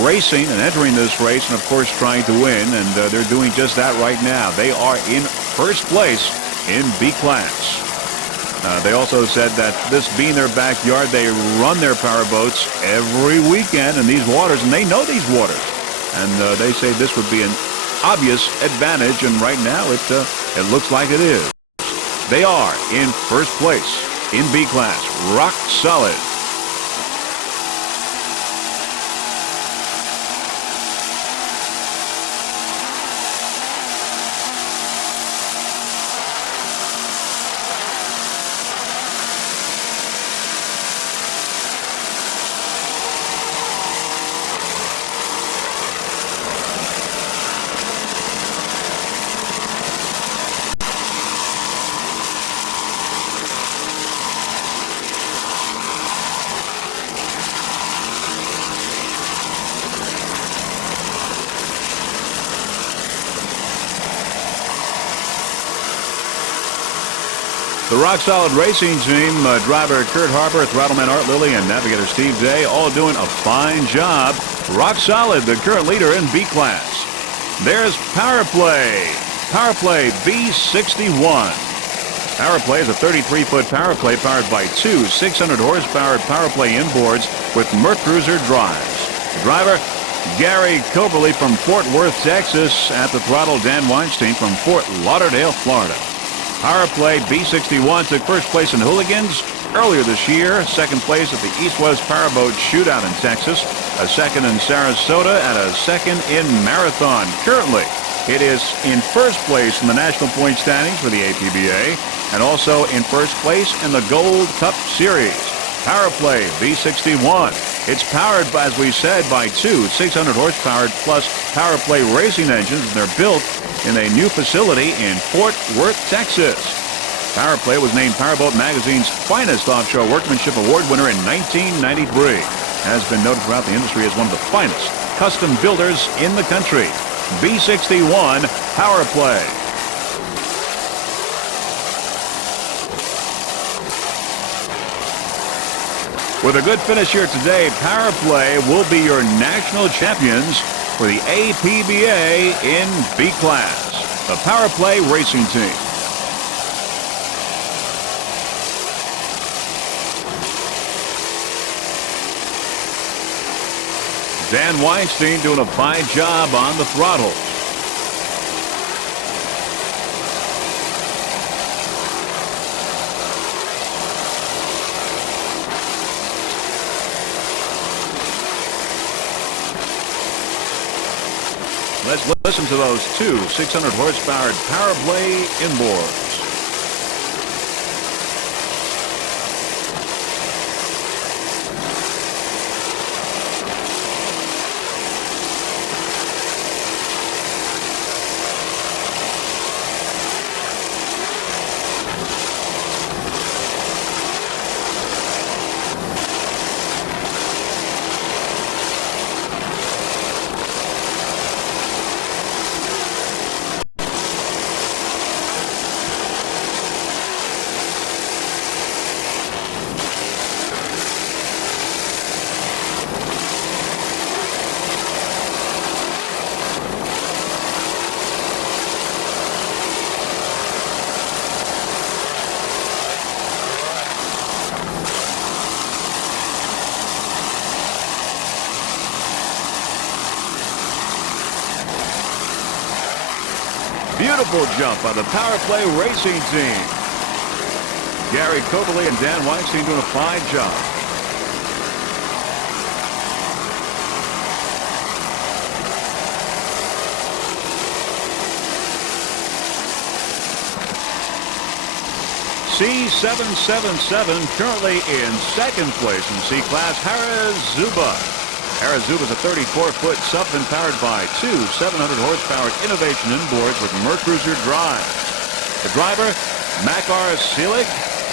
racing and entering this race and, of course, trying to win, and they're doing just that right now. They are in first place in B class. They also said that this being their backyard, they run their powerboats every weekend in these waters, and they know these waters. And they say this would be an obvious advantage, and right now it looks like it is. They are in first place in B class. Rock Solid. The Rock Solid Racing Team, driver Kurt Harbor, throttleman Art Lilly, and navigator Steve Day, all doing a fine job. Rock Solid, the current leader in B class. There's Power Play. Power Play B61. Power Play is a 33-foot power play powered by two 600-horsepower power play inboards with Mercruiser drives. The driver, Gary Coberly from Fort Worth, Texas. At the throttle, Dan Weinstein from Fort Lauderdale, Florida. Power Play B61 took first place in Hooligans, earlier this year. Second place at the East-West Powerboat Shootout in Texas. A second in Sarasota and a second in Marathon. Currently, it is in first place in the national point standings for the APBA and also in first place in the Gold Cup Series. Powerplay V61. It's powered, as we said, by two 600 horsepower plus Powerplay racing engines, and they're built in a new facility in Fort Worth, Texas. Powerplay was named Powerboat Magazine's finest offshore workmanship award winner in 1993. Has been noted throughout the industry as one of the finest custom builders in the country. V61 Powerplay. With a good finish here today, Powerplay will be your national champions for the APBA in B class. The Powerplay racing team. Dan Weinstein doing a fine job on the throttle. Let's listen to those two 600 horsepower Powerplay inboards. Beautiful jump by the Powerplay racing team. Gary Coverly and Dan Weinstein doing a fine job. C777 currently in second place in C-Class, Harazuba. Harazuba is a 34-foot Suffin powered by two 700-horsepower Innovation inboards with Mercruiser drives. The driver, Makar Seelig,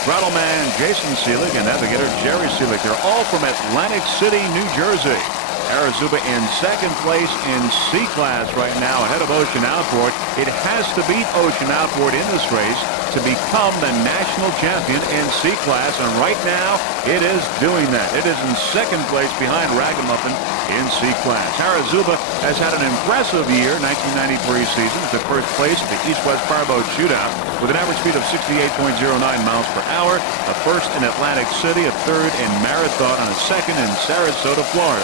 throttle man Jason Seelig, and navigator Jerry Seelig. They're all from Atlantic City, New Jersey. Harazuba in second place in C-Class right now, ahead of Ocean Outboard. It has to beat Ocean Outboard in this race to become the national champion in C-Class, and right now it is doing that. It is in second place behind Ragamuffin in C-Class. Harazuba has had an impressive year, 1993 season. Took first place at the East-West Powerboat Shootout with an average speed of 68.09 miles per hour, a first in Atlantic City, a third in Marathon, and a second in Sarasota, Florida.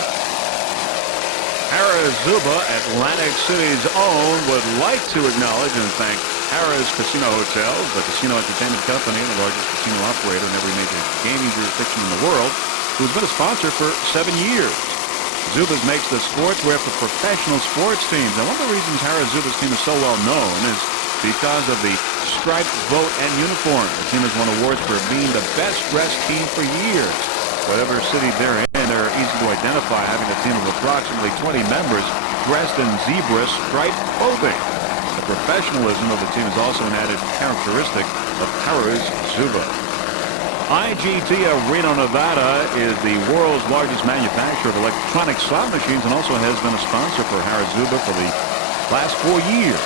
Harazuba, Atlantic City's own, would like to acknowledge and thank Harrah's Casino Hotels, the casino entertainment company, the largest casino operator in every major gaming jurisdiction in the world, who's been a sponsor for 7 years. Zubas makes the sportswear for professional sports teams. And one of the reasons Harazuba's team is so well known is because of the striped boat and uniform. The team has won awards for being the best dressed team for years. Whatever city they're in, they're easy to identify, having a team of approximately 20 members dressed in zebra striped clothing. The professionalism of the team is also an added characteristic of Harazuba. IGT of Reno, Nevada is the world's largest manufacturer of electronic slot machines and also has been a sponsor for Harazuba for the last 4 years.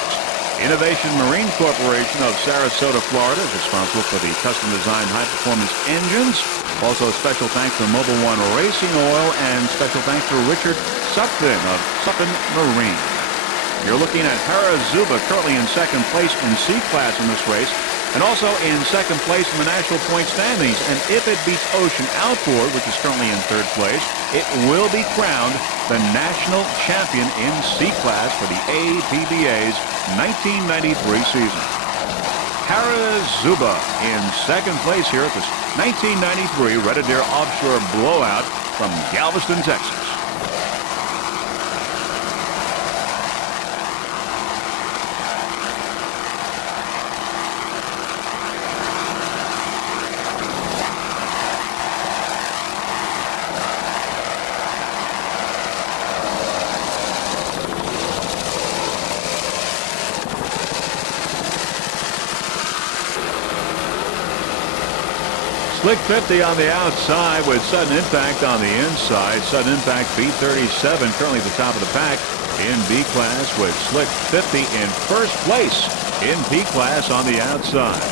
Innovation Marine Corporation of Sarasota, Florida is responsible for the custom-designed high-performance engines. Also, a special thanks to Mobile One Racing Oil and special thanks to Richard Sutphin of Sutphin Marine. You're looking at Harazuba currently in second place in C-Class in this race and also in second place in the national point standings. And if it beats Ocean Outboard, which is currently in third place, it will be crowned the national champion in C-Class for the APBA's 1993 season. Zuba in second place here at the 1993 Red Adair Offshore Blowout from Galveston, Texas. Slick 50 on the outside with Sudden Impact on the inside. Sudden Impact B37 currently at the top of the pack in B class with Slick 50 in first place in P class on the outside.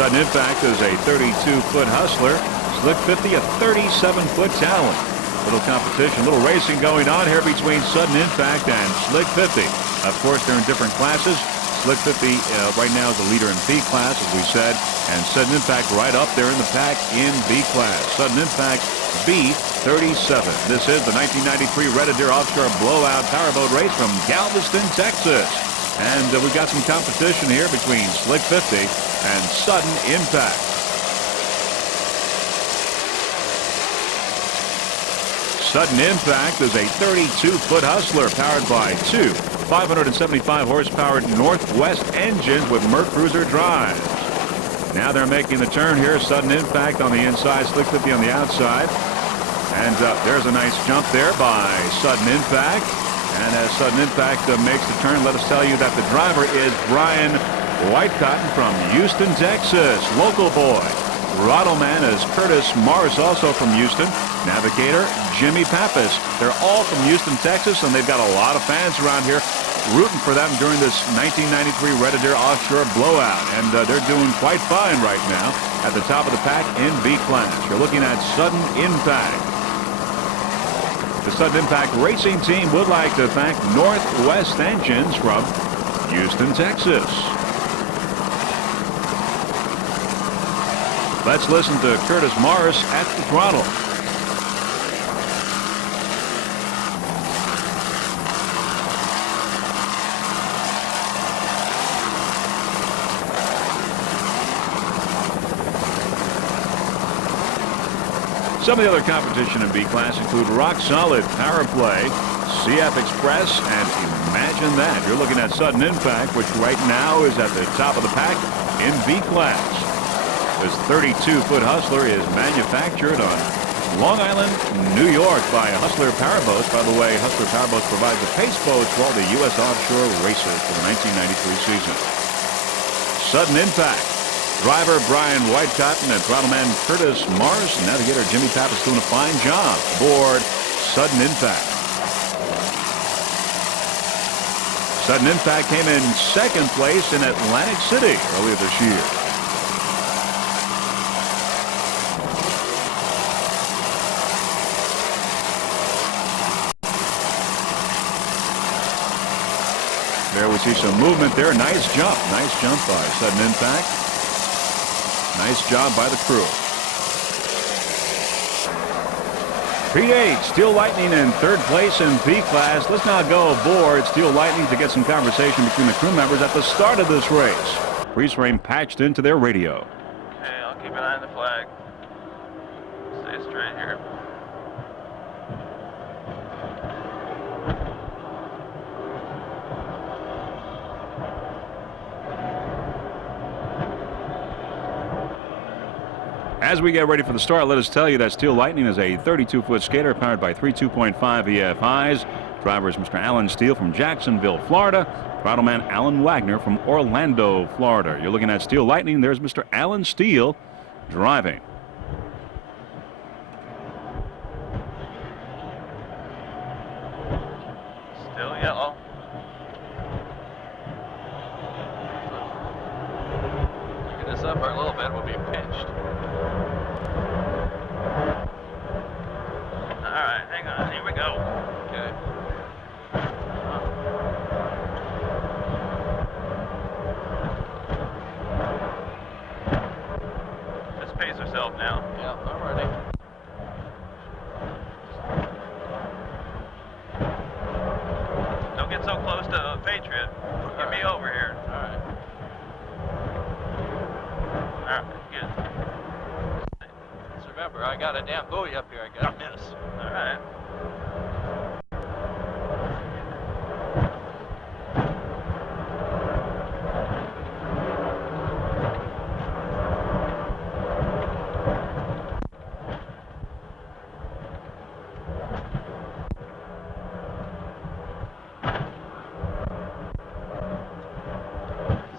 Sudden Impact is a 32-foot hustler. Slick 50 a 37-foot talent. Little competition, little racing going on here between Sudden Impact and Slick 50. Of course, they're in different classes. Slick 50 right now is the leader in P class, as we said, and Sudden Impact right up there in the pack in B class. Sudden Impact B37. This is the 1993 Red Adair Offshore Blowout Powerboat race from Galveston, Texas. And we've got some competition here between Slick 50 and Sudden Impact. Sudden Impact is a 32-foot hustler powered by two 575 horsepower Northwest engines with Mercruiser drives. Now they're making the turn here. Sudden Impact on the inside, Slick 50 on the outside. And there's a nice jump there by Sudden Impact. And as Sudden Impact makes the turn, let us tell you that the driver is Brian Whitecotton from Houston, Texas. Local boy. Throttleman is Curtis Morris, also from Houston. Navigator, Jimmy Pappas. They're all from Houston, Texas, and they've got a lot of fans around here rooting for them during this 1993 Red Adair Offshore Blowout. And they're doing quite fine right now at the top of the pack in B class. You're looking at Sudden Impact. The Sudden Impact racing team would like to thank Northwest Engines from Houston, Texas. Let's listen to Curtis Morris at the throttle. Some of the other competition in B class include Rock Solid, Power Play, CF Express, and Imagine That. You're looking at Sudden Impact, which right now is at the top of the pack in B class. This 32-foot hustler is manufactured on Long Island, New York by Hustler Powerboats. By the way, Hustler Powerboats provides the pace boats for all the U.S. offshore races for the 1993 season. Sudden Impact. Driver Brian Whitecotton and throttleman Curtis Morris. Navigator Jimmy Pappas doing a fine job aboard Sudden Impact. Sudden Impact came in second place in Atlantic City earlier this year. There we see some movement there. Nice jump by Sudden Impact. Nice job by the crew. P8, Steel Lightning in third place in B class. Let's now go aboard Steel Lightning to get some conversation between the crew members at the start of this race. Freeze frame patched into their radio. Okay, I'll keep an eye on the flag. Stay straight here. As we get ready for the start, let us tell you that Steel Lightning is a 32-foot skater powered by three 2.5 EFIs. Driver is Mr. Alan Steele from Jacksonville, Florida. Throttleman Alan Wagner from Orlando, Florida. You're looking at Steel Lightning. There's Mr. Alan Steele driving. Still yellow. Picking this up a little bit will be pinched. Alright, hang on, here we go. Okay. Just pace herself now. Yeah, I'm ready. Don't get I got a damn buoy up here. I gotta miss. All right.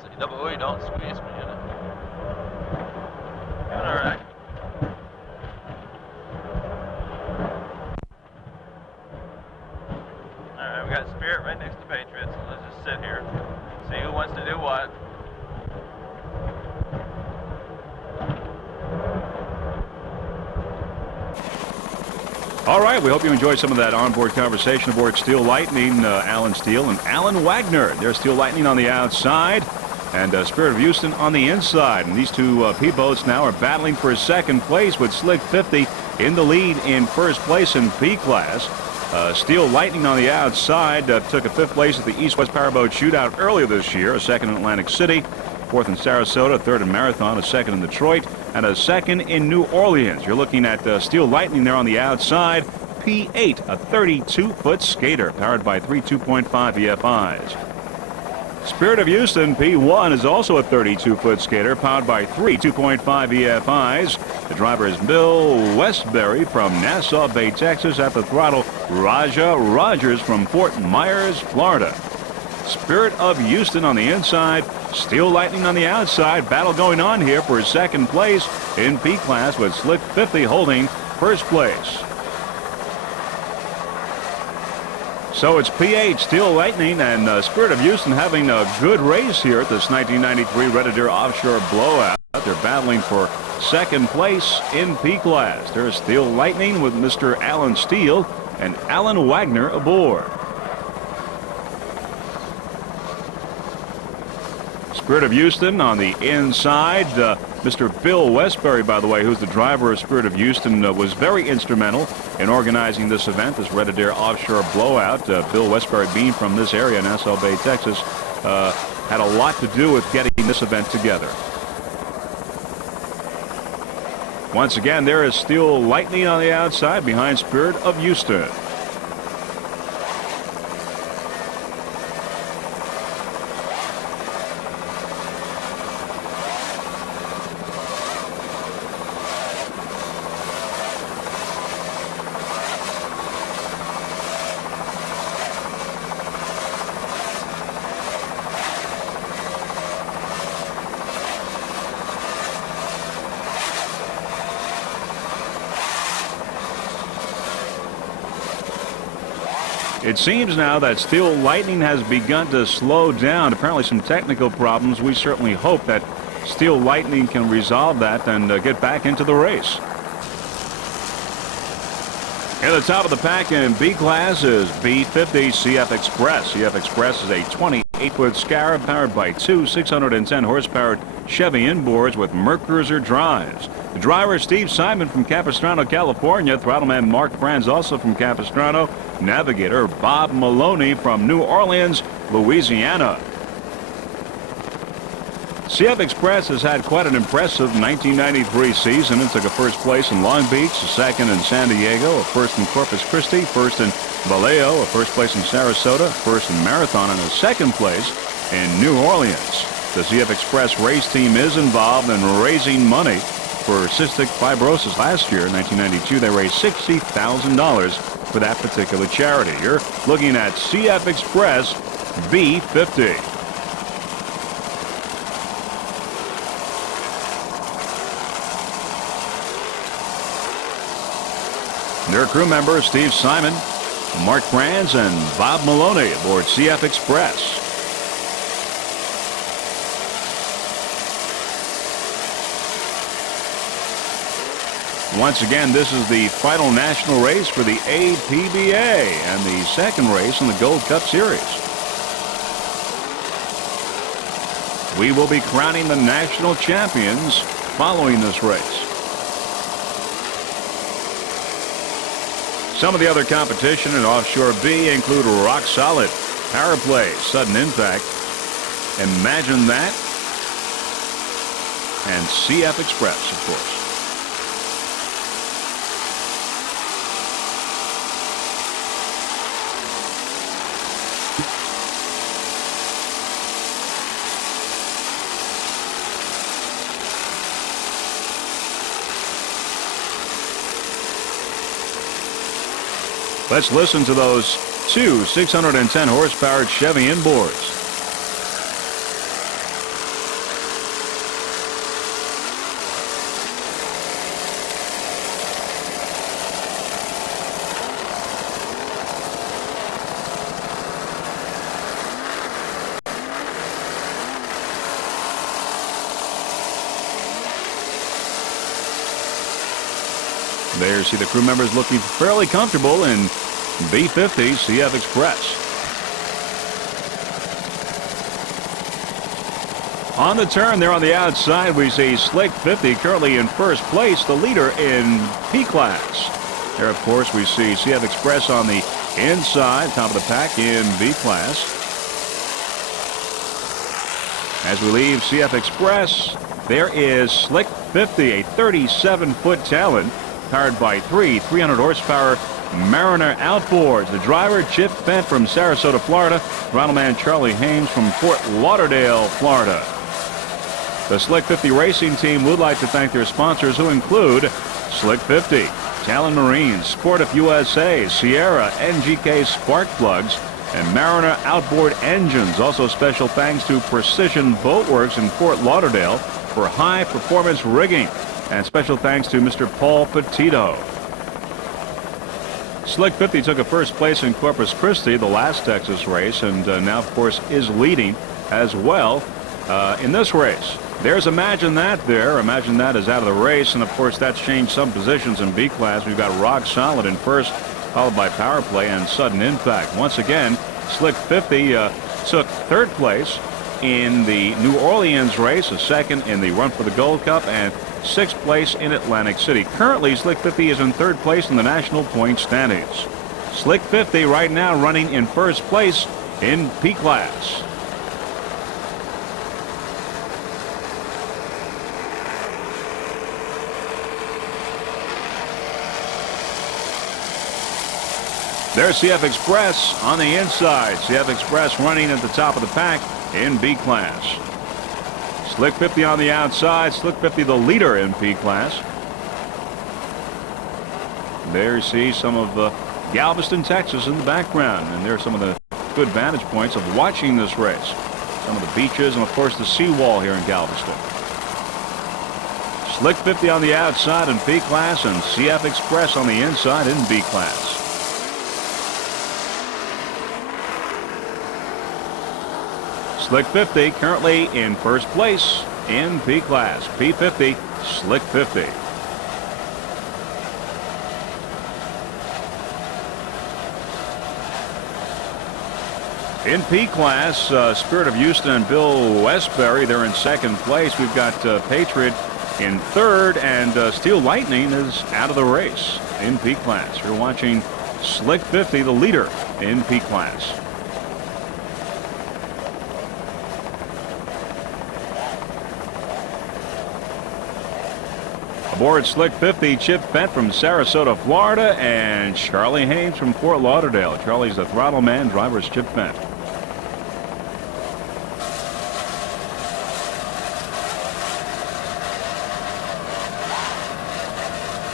See, the buoy don't squeeze me in it. All right. All right, we got Spirit right next to Patriots. So let's just sit here, see who wants to do what. All right, we hope you enjoyed some of that onboard conversation aboard Steel Lightning. Alan Steele and Alan Wagner. There's Steel Lightning on the outside and Spirit of Houston on the inside. And these two P-boats now are battling for second place with Slick 50 in the lead in first place in P-class. Steel Lightning on the outside took a fifth place at the East-West Powerboat Shootout earlier this year, a second in Atlantic City, fourth in Sarasota, a third in Marathon, a second in Detroit, and a second in New Orleans. You're looking at Steel Lightning there on the outside. P8, a 32-foot skater powered by three 2.5 EFIs. Spirit of Houston, P1, is also a 32-foot skater powered by three 2.5 EFIs. The driver is Bill Westbury from Nassau Bay, Texas. At the throttle, Raja Rogers from Fort Myers, Florida. Spirit of Houston on the inside, Steel Lightning on the outside. Battle going on here for second place in P class with Slick 50 holding first place. So it's P8, Steel Lightning, and Spirit of Houston having a good race here at this 1993 Red Adair Offshore Blowout. They're battling for second place in P class. There's Steel Lightning with Mr. Alan Steele and Alan Wagner aboard. Spirit of Houston on the inside. Mr. Bill Westbury, by the way, who's the driver of Spirit of Houston, was very instrumental in organizing this event, this Red Adair Offshore Blowout. Bill Westbury, being from this area, Nassau Bay, Texas, had a lot to do with getting this event together. Once again, there is Steel Lightning on the outside behind Spirit of Houston. It seems now that Steel Lightning has begun to slow down. Apparently some technical problems. We certainly hope that Steel Lightning can resolve that and get back into the race. At the top of the pack in B class is B50 CF Express. CF Express is a 28-foot Scarab powered by two 610 horsepower Chevy inboards with Mercruiser drives. The driver is Steve Simon from Capistrano, California. Throttleman Mark Franz, also from Capistrano. Navigator Bob Maloney from New Orleans, Louisiana. CF Express has had quite an impressive 1993 season. It took a first place in Long Beach, a second in San Diego, a first in Corpus Christi, first in Vallejo, a first place in Sarasota, first in Marathon, and a second place in New Orleans. The CF Express race team is involved in raising money for cystic fibrosis. Last year, in 1992, they raised $60,000 for that particular charity. You're looking at CF Express B50. Their crew members, Steve Simon, Mark Franz, and Bob Maloney aboard CF Express. Once again, this is the final national race for the APBA and the second race in the Gold Cup Series. We will be crowning the national champions following this race. Some of the other competition in Offshore B include Rock Solid, Power Play, Sudden Impact, Imagine That, and CF Express, of course. Let's listen to those two 610 horsepower Chevy inboards. There you see the crew members looking fairly comfortable in B50 CF Express. On the turn there on the outside, we see Slick 50 currently in first place, the leader in P class. There, of course, we see CF Express on the inside, top of the pack in B class. As we leave CF Express, there is Slick 50, a 37-foot talent, powered by three 300 horsepower Mariner outboards. The driver, Chip Fent from Sarasota, Florida. Throttle man Charlie Haynes from Fort Lauderdale, Florida. The Slick 50 racing team would like to thank their sponsors, who include Slick 50, Talon Marine, Sportif USA, Sierra, NGK Spark Plugs, and Mariner outboard engines. Also special thanks to Precision Boatworks in Fort Lauderdale for high performance rigging. And special thanks to Mr. Paul Petito. Slick 50 took a first place in Corpus Christi, the last Texas race, and now, of course, is leading as well in this race. There's Imagine That there. Imagine That is out of the race, and, of course, that's changed some positions in B class. We've got Rock Solid in first, followed by Power Play and Sudden Impact. Once again, Slick 50 took third place in the New Orleans race, a second in the Run for the Gold Cup, and sixth place in Atlantic City. Currently, Slick 50 is in third place in the national point standings. Slick 50 right now running in first place in P class. There's CF Express on the inside. CF Express running at the top of the pack in B class. Slick 50 on the outside. Slick 50 the leader in P class. There you see some of Galveston, Texas in the background. And there's some of the good vantage points of watching this race. Some of the beaches and, of course, the seawall here in Galveston. Slick 50 on the outside in P class and CF Express on the inside in B class. Slick 50 currently in first place in P class. P50, Slick 50. In P class, Spirit of Houston and Bill Westbury, they're in second place. We've got Patriot in third, and Steel Lightning is out of the race in P class. You're watching Slick 50, the leader in P class. Aboard Slick 50, Chip Fent from Sarasota, Florida, and Charlie Haynes from Fort Lauderdale. Charlie's the throttle man, driver's Chip Fent.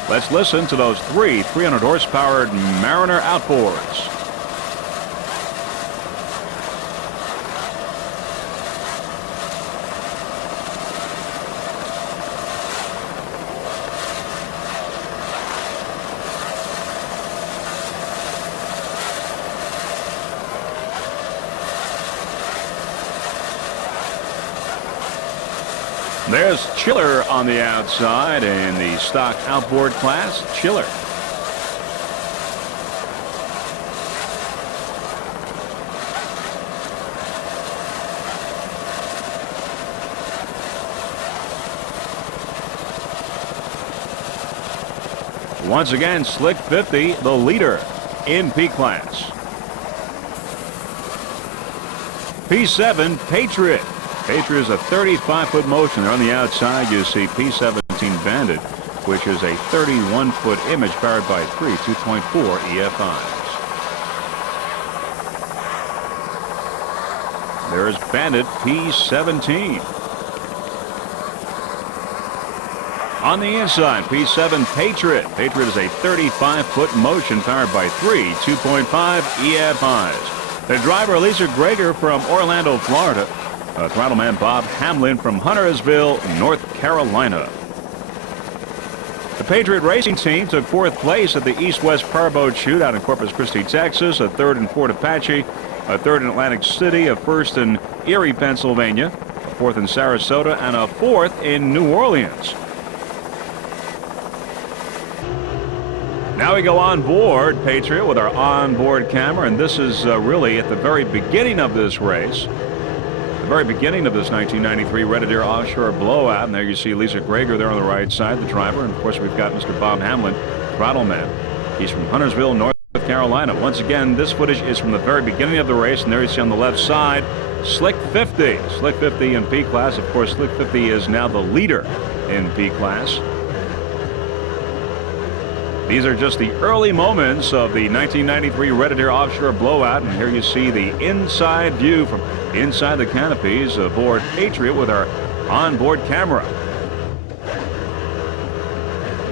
Let's listen to those three 300 horsepower Mariner outboards. There's Chiller on the outside in the stock outboard class. Chiller. Once again, Slick 50, the leader in P class. P7, Patriot. Patriot is a 35-foot motion. On the outside, you see P17 Bandit, which is a 31-foot image powered by three 2.4 EFIs. There's Bandit P-17. On the inside, P-7 Patriot. Patriot is a 35-foot motion powered by three 2.5 EFIs. The driver, Lisa Greger from Orlando, Florida. Throttle man Bob Hamlin from Huntersville, North Carolina. The Patriot Racing Team took fourth place at the East-West Powerboat Shoot out in Corpus Christi, Texas. A third in Fort Apache. A third in Atlantic City. A first in Erie, Pennsylvania. A fourth in Sarasota. And a fourth in New Orleans. Now we go on board Patriot with our onboard camera, and this is really at the very beginning of this race. The very beginning of this 1993 Red Adair Offshore blowout. And there you see Lisa Greger there on the right side, the driver. And of course we've got Mr. Bob Hamlin, throttle man. He's from Huntersville, North Carolina. Once again, this footage is from the very beginning of the race. And there you see on the left side, Slick 50. Slick 50 in P class. Of course, Slick 50 is now the leader in P class. These are just the early moments of the 1993 Red Adair Offshore blowout. And here you see the inside view from inside the canopies aboard Patriot with our onboard camera.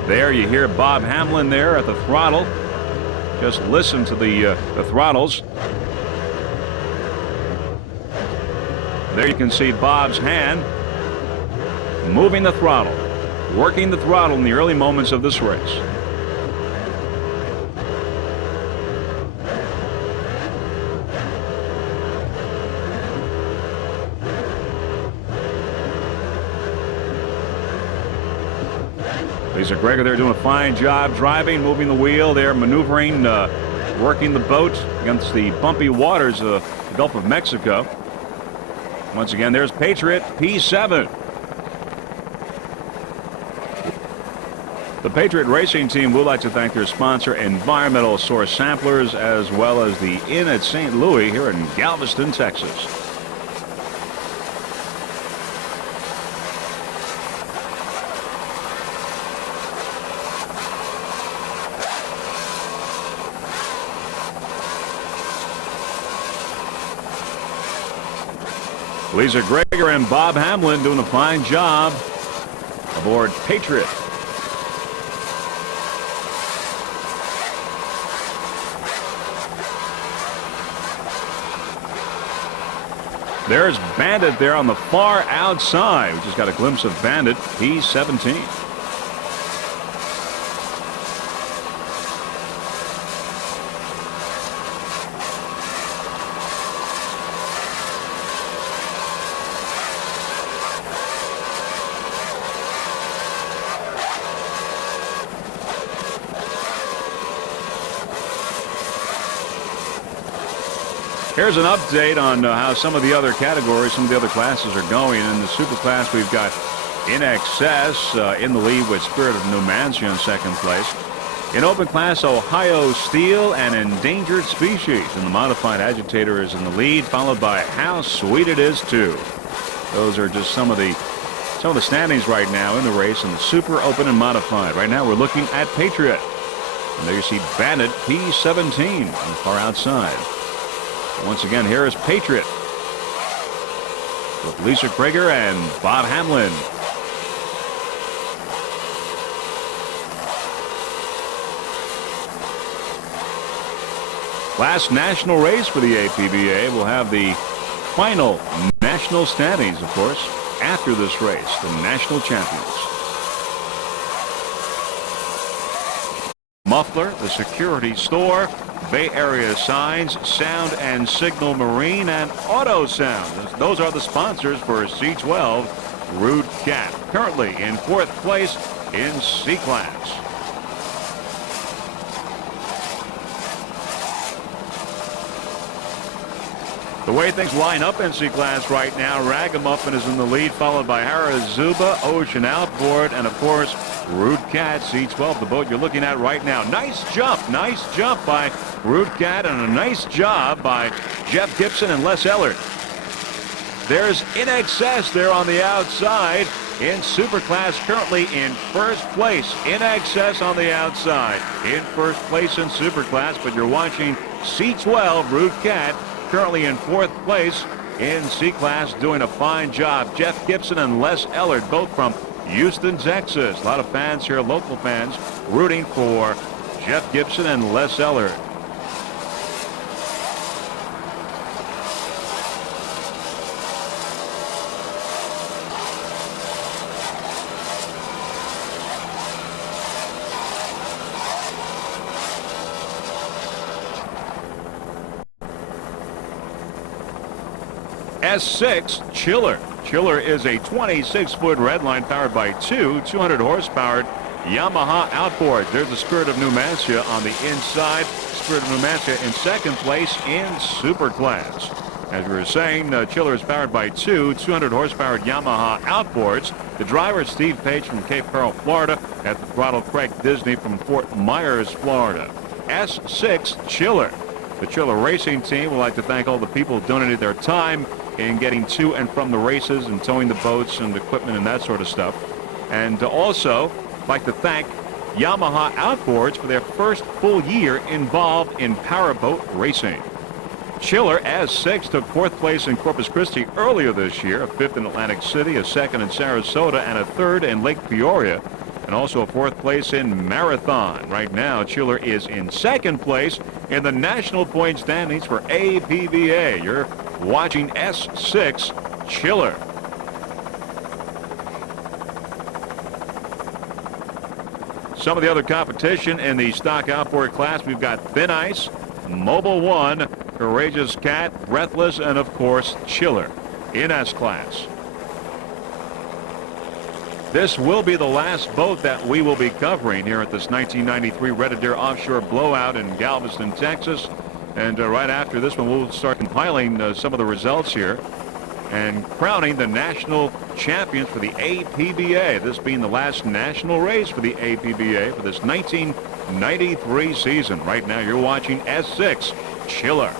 There you hear Bob Hamlin there at the throttle. Just listen to the throttles. There you can see Bob's hand moving the throttle, working the throttle in the early moments of this race. Lisa Greger there doing a fine job driving, moving the wheel there, maneuvering, working the boat against the bumpy waters of the Gulf of Mexico. Once again, there's Patriot P-7. The Patriot Racing Team would like to thank their sponsor, Environmental Source Samplers, as well as the Inn at St. Louis here in Galveston, Texas. Lisa Greger and Bob Hamlin doing a fine job aboard Patriot. There's Bandit there on the far outside. We just got a glimpse of Bandit P-17. Here's an update on how some of the other categories, some of the other classes are going. In the super class, we've got In Excess in the lead with Spirit of Numancia in second place. In open class, Ohio Steel and Endangered Species. And the modified Agitator is in the lead, followed by How Sweet It Is Too. Those are just some of the standings right now in the race in the super, open, and modified. Right now, we're looking at Patriot. And there you see Bandit P-17 on the far outside. Once again, here is Patriot with Lisa Greger and Bob Hamlin. Last national race for the APBA. We'll have the final national standings, of course, after this race, the national champions. Muffler, the security store, Bay Area Signs, Sound and Signal Marine, and Auto Sound. Those are the sponsors for C-12 Rude Cat, currently in fourth place in C class. The way things line up in C class right now, Ragamuffin is in the lead, followed by Harazuba, Ocean Outboard, and of course Rude Cat, C-12, the boat you're looking at right now. Nice jump by Rude Cat, and a nice job by Jeff Gibson and Les Ellard. There's In Excess there on the outside in Superclass, currently in first place. In Excess on the outside in first place in Superclass, but you're watching C-12 Rude Cat currently in fourth place in C-Class doing a fine job. Jeff Gibson and Les Ellard, both from Houston, Texas. A lot of fans here, local fans, rooting for Jeff Gibson and Les Ellard. S6 Chiller. Chiller is a 26-foot redline powered by two 200-horsepower Yamaha outboards. There's the Spirit of Numancia on the inside. Spirit of Numancia in second place in Superclass. As we were saying, Chiller is powered by two 200-horsepower Yamaha outboards. The driver is Steve Page from Cape Coral, Florida. At the throttle, Craig Disney from Fort Myers, Florida. S6 Chiller. The Chiller Racing Team would like to thank all the people who donated their time in getting to and from the races and towing the boats and equipment and that sort of stuff. And also like to thank Yamaha Outboards for their first full year involved in powerboat racing. Chiller S6 took fourth place in Corpus Christi earlier this year, a fifth in Atlantic City, a second in Sarasota, and a third in Lake Peoria, and also a fourth place in Marathon. Right now, Chiller is in second place in the national point standings for APBA. You're watching S6 Chiller. Some of the other competition in the stock outboard class, we've got Thin Ice, Mobile One, Courageous Cat, Breathless, and of course Chiller in S class. This will be the last boat that we will be covering here at this 1993 Red Adair Offshore blowout in Galveston, Texas. And right after this one, we'll start compiling some of the results here and crowning the national champions for the APBA. This being the last national race for the APBA for this 1993 season. Right now, you're watching S6 Chiller.